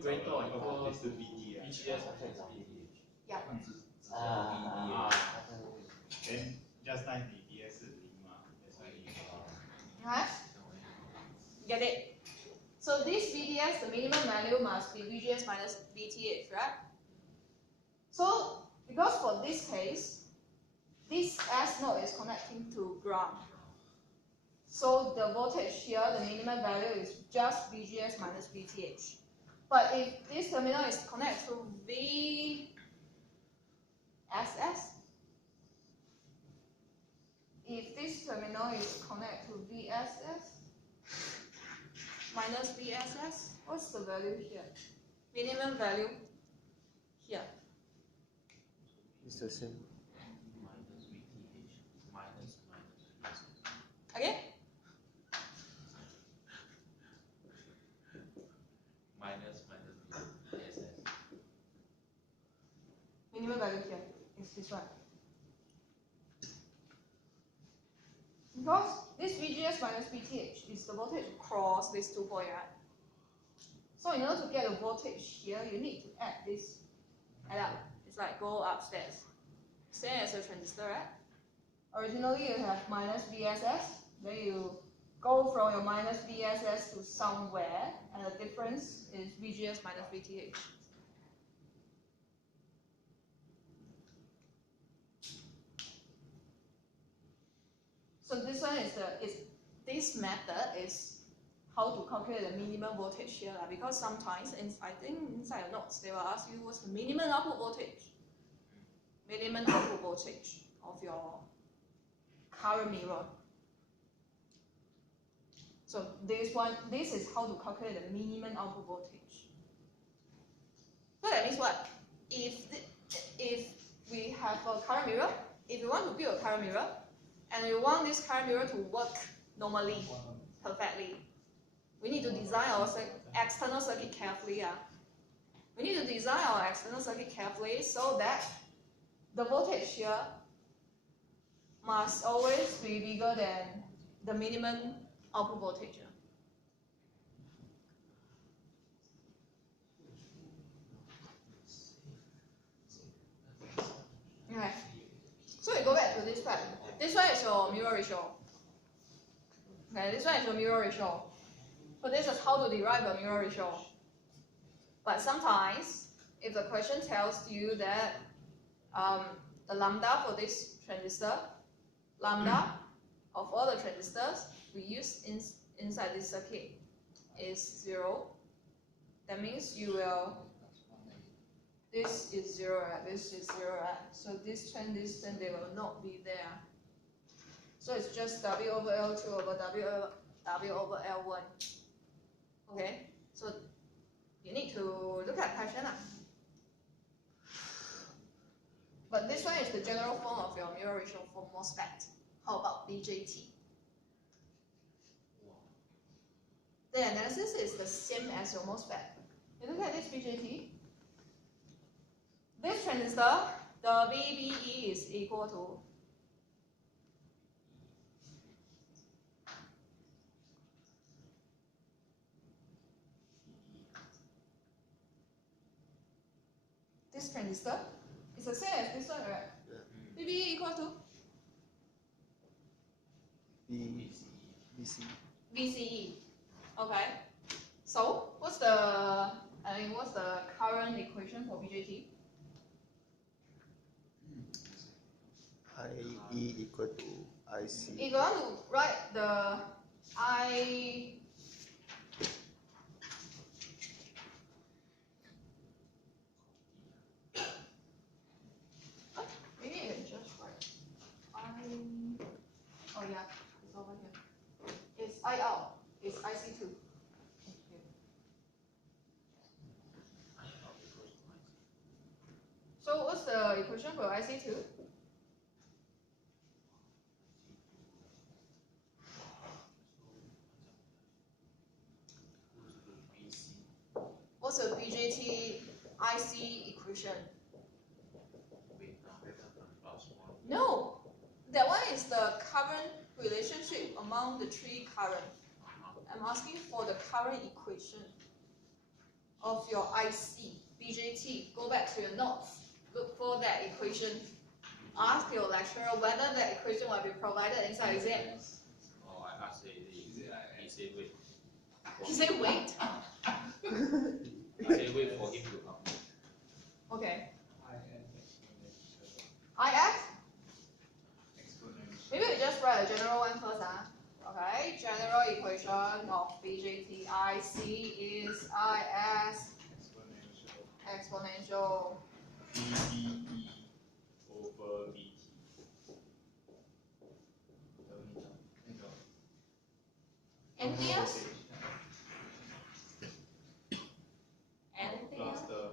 greater or equal to VGS times VTH. Yeah. Then just like VDS 是0嘛 that's why you Right? Get it? So this VDS, the minimum value must be VGS minus VTH, right? So because for this case, this S node is connecting to ground. So the voltage here, the minimum value is just VGS minus VTH. But if this terminal is connected to VSS, if this terminal is connected to VSS minus VSS, what's the value here? Minimum value here. It's the same. Minus VTH minus VSS. Okay? Minus VSS. Minimum value here is this one. Because this VGS minus VTH is the voltage across these 2 points, right? So in order to get the voltage here, you need to add this, add up. It's like go upstairs. Same as a transistor, right? Originally you have minus VSS, then you go from your minus VSS to somewhere, and the difference is VGS minus VTH. So this one is this method is how to calculate the minimum voltage here, because sometimes I think inside the notes they will ask you what's the minimum output voltage. Minimum output voltage of your current mirror. So this is how to calculate the minimum output voltage. So that means what? If we have a current mirror, if we want to build a current mirror, and we want this current mirror to work normally, perfectly, we need to design our external circuit carefully. We need to design our external circuit carefully so that the voltage here must always be bigger than the minimum output voltage. Okay. So we go back to this part. This one is your mirror ratio. Okay, this one is your mirror ratio. So this is how to derive the mirror ratio. But sometimes, if the question tells you that the lambda for this transistor, lambda of all the transistors we use inside this circuit is 0, that means you will This is 0, right? This is 0, right? So this 10, they will not be there. So it's just W over L2 over W over L1. Okay? So you need to look at pattern. But this one is the general form of your mirror ratio for MOSFET. How about BJT? The analysis is the same as your MOSFET. You look at this BJT. This transistor, the VBE is equal to this transistor. It's the same as this one, right? Yeah. VBE equal to BC. VCE. Okay. So what's the current equation for BJT? IE equal to IC. If you want to write the I maybe I can just write oh yeah, it's over here. It's I out. It's IC2. So what's the equation for IC2? What's the BJT IC equation? No, that one is the current relationship among the three current. I'm asking for the current equation of your IC, BJT. Go back to your notes. Look for that equation. Ask your lecturer whether that equation will be provided inside exam. Oh, I asked he said wait. He said wait. He said wait for him to come. Okay. exponential. IF? Exponential. Maybe we just write a general one first. Okay, general equation of BJT IC is IS exponential VBE over VT. anything else? Anything Plus else? the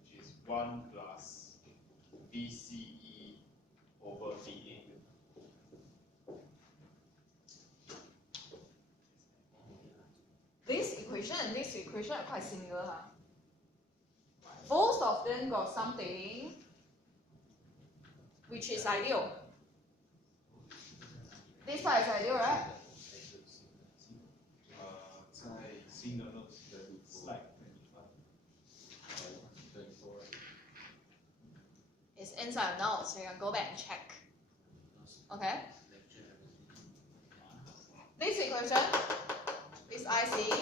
which is 1 plus VCE over VA. This equation and this equation are quite similar. Both of them got something which is ideal. This part is ideal, right? 在新的 notes 的 slide 25. It's inside the notes, so you can go back and check. Okay? This equation is IC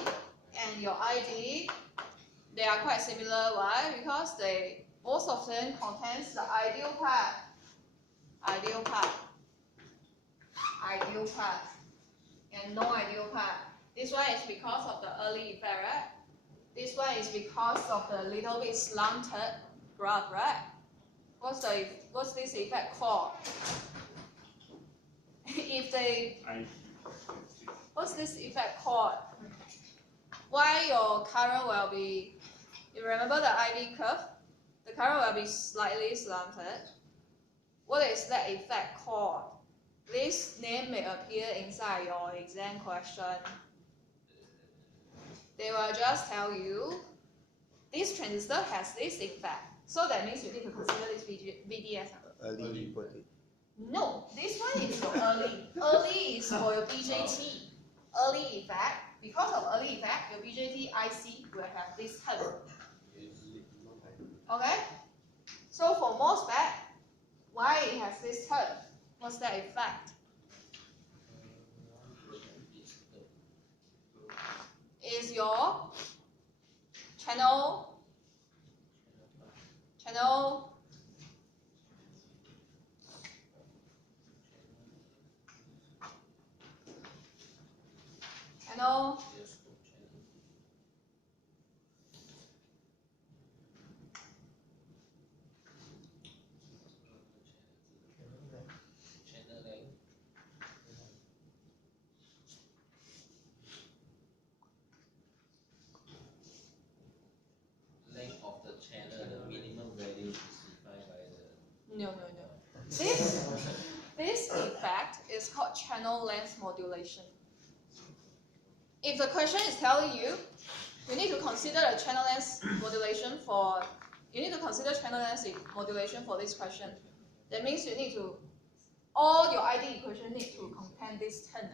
and your ID, they are quite similar. Why? Because both of them contains the ideal part, and no ideal part. This one is because of the early effect, right? This one is because of the little bit slanted graph, right? What's this effect called? What's this effect called? Why your current will be, you remember the IV curve? The current will be slightly slanted. What is that effect called? This name may appear inside your exam question. They will just tell you, this transistor has this effect. So that means you need to consider this VDS. Early equal to. No, this one is your early. Early is for your BJT. Early effect. Because of early effect, your BJT IC will have this term. Okay? So for MOSFET, why it has this term? What's that effect? Is your channel channel, the minimum value is defined by the. No. This effect is called channel length modulation. If the question is telling you, you need to consider the channel length modulation for. You need to consider channel length modulation for this question. That means you need to. All your ID equation need to contain this term.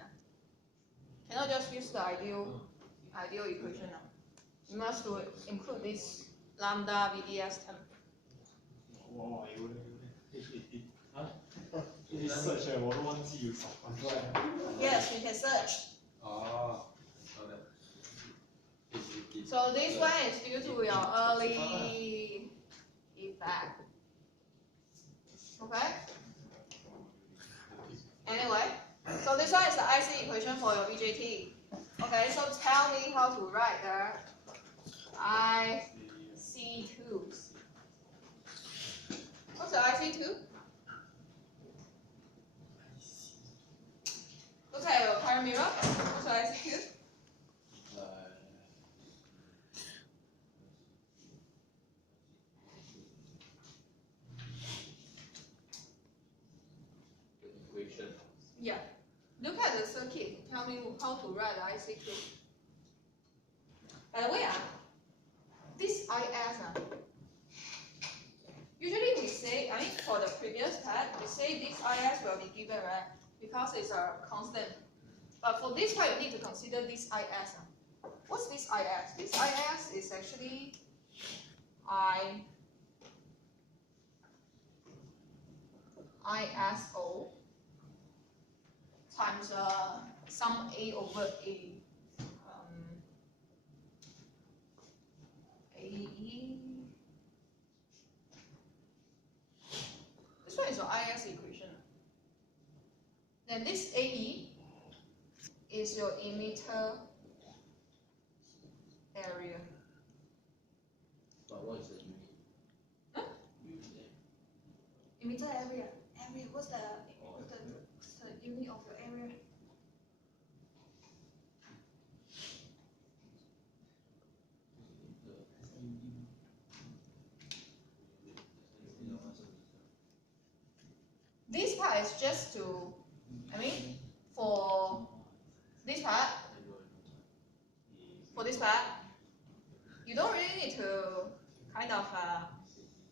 Cannot just use the ideal equation. You must to include this lambda VDS term. 哇，有你 search 啊，我都忘记有什么。 Yes, you can search. 哦，好的。So this one is due to your early effect. Okay? Anyway, so this one is the IC equation for your VJT. Okay, so tell me how to write the IC2. What's the IC2? Look at your current mirror. What's the IC2? Equation. Yeah. Look at the circuit. Tell me how to write the IC2. By the way, this IS, usually we say, for the previous part, we say this IS will be given, right? Because it's a constant. But for this part, you need to consider this IS. What's this IS? This IS is actually ISO times sum A over A. AE. This one is your IS equation. Then this AE is your emitter area. But what is the unit? Huh? Unit. Emitter area. What's the unit of your area? This part is just to, for this part, you don't really need to kind of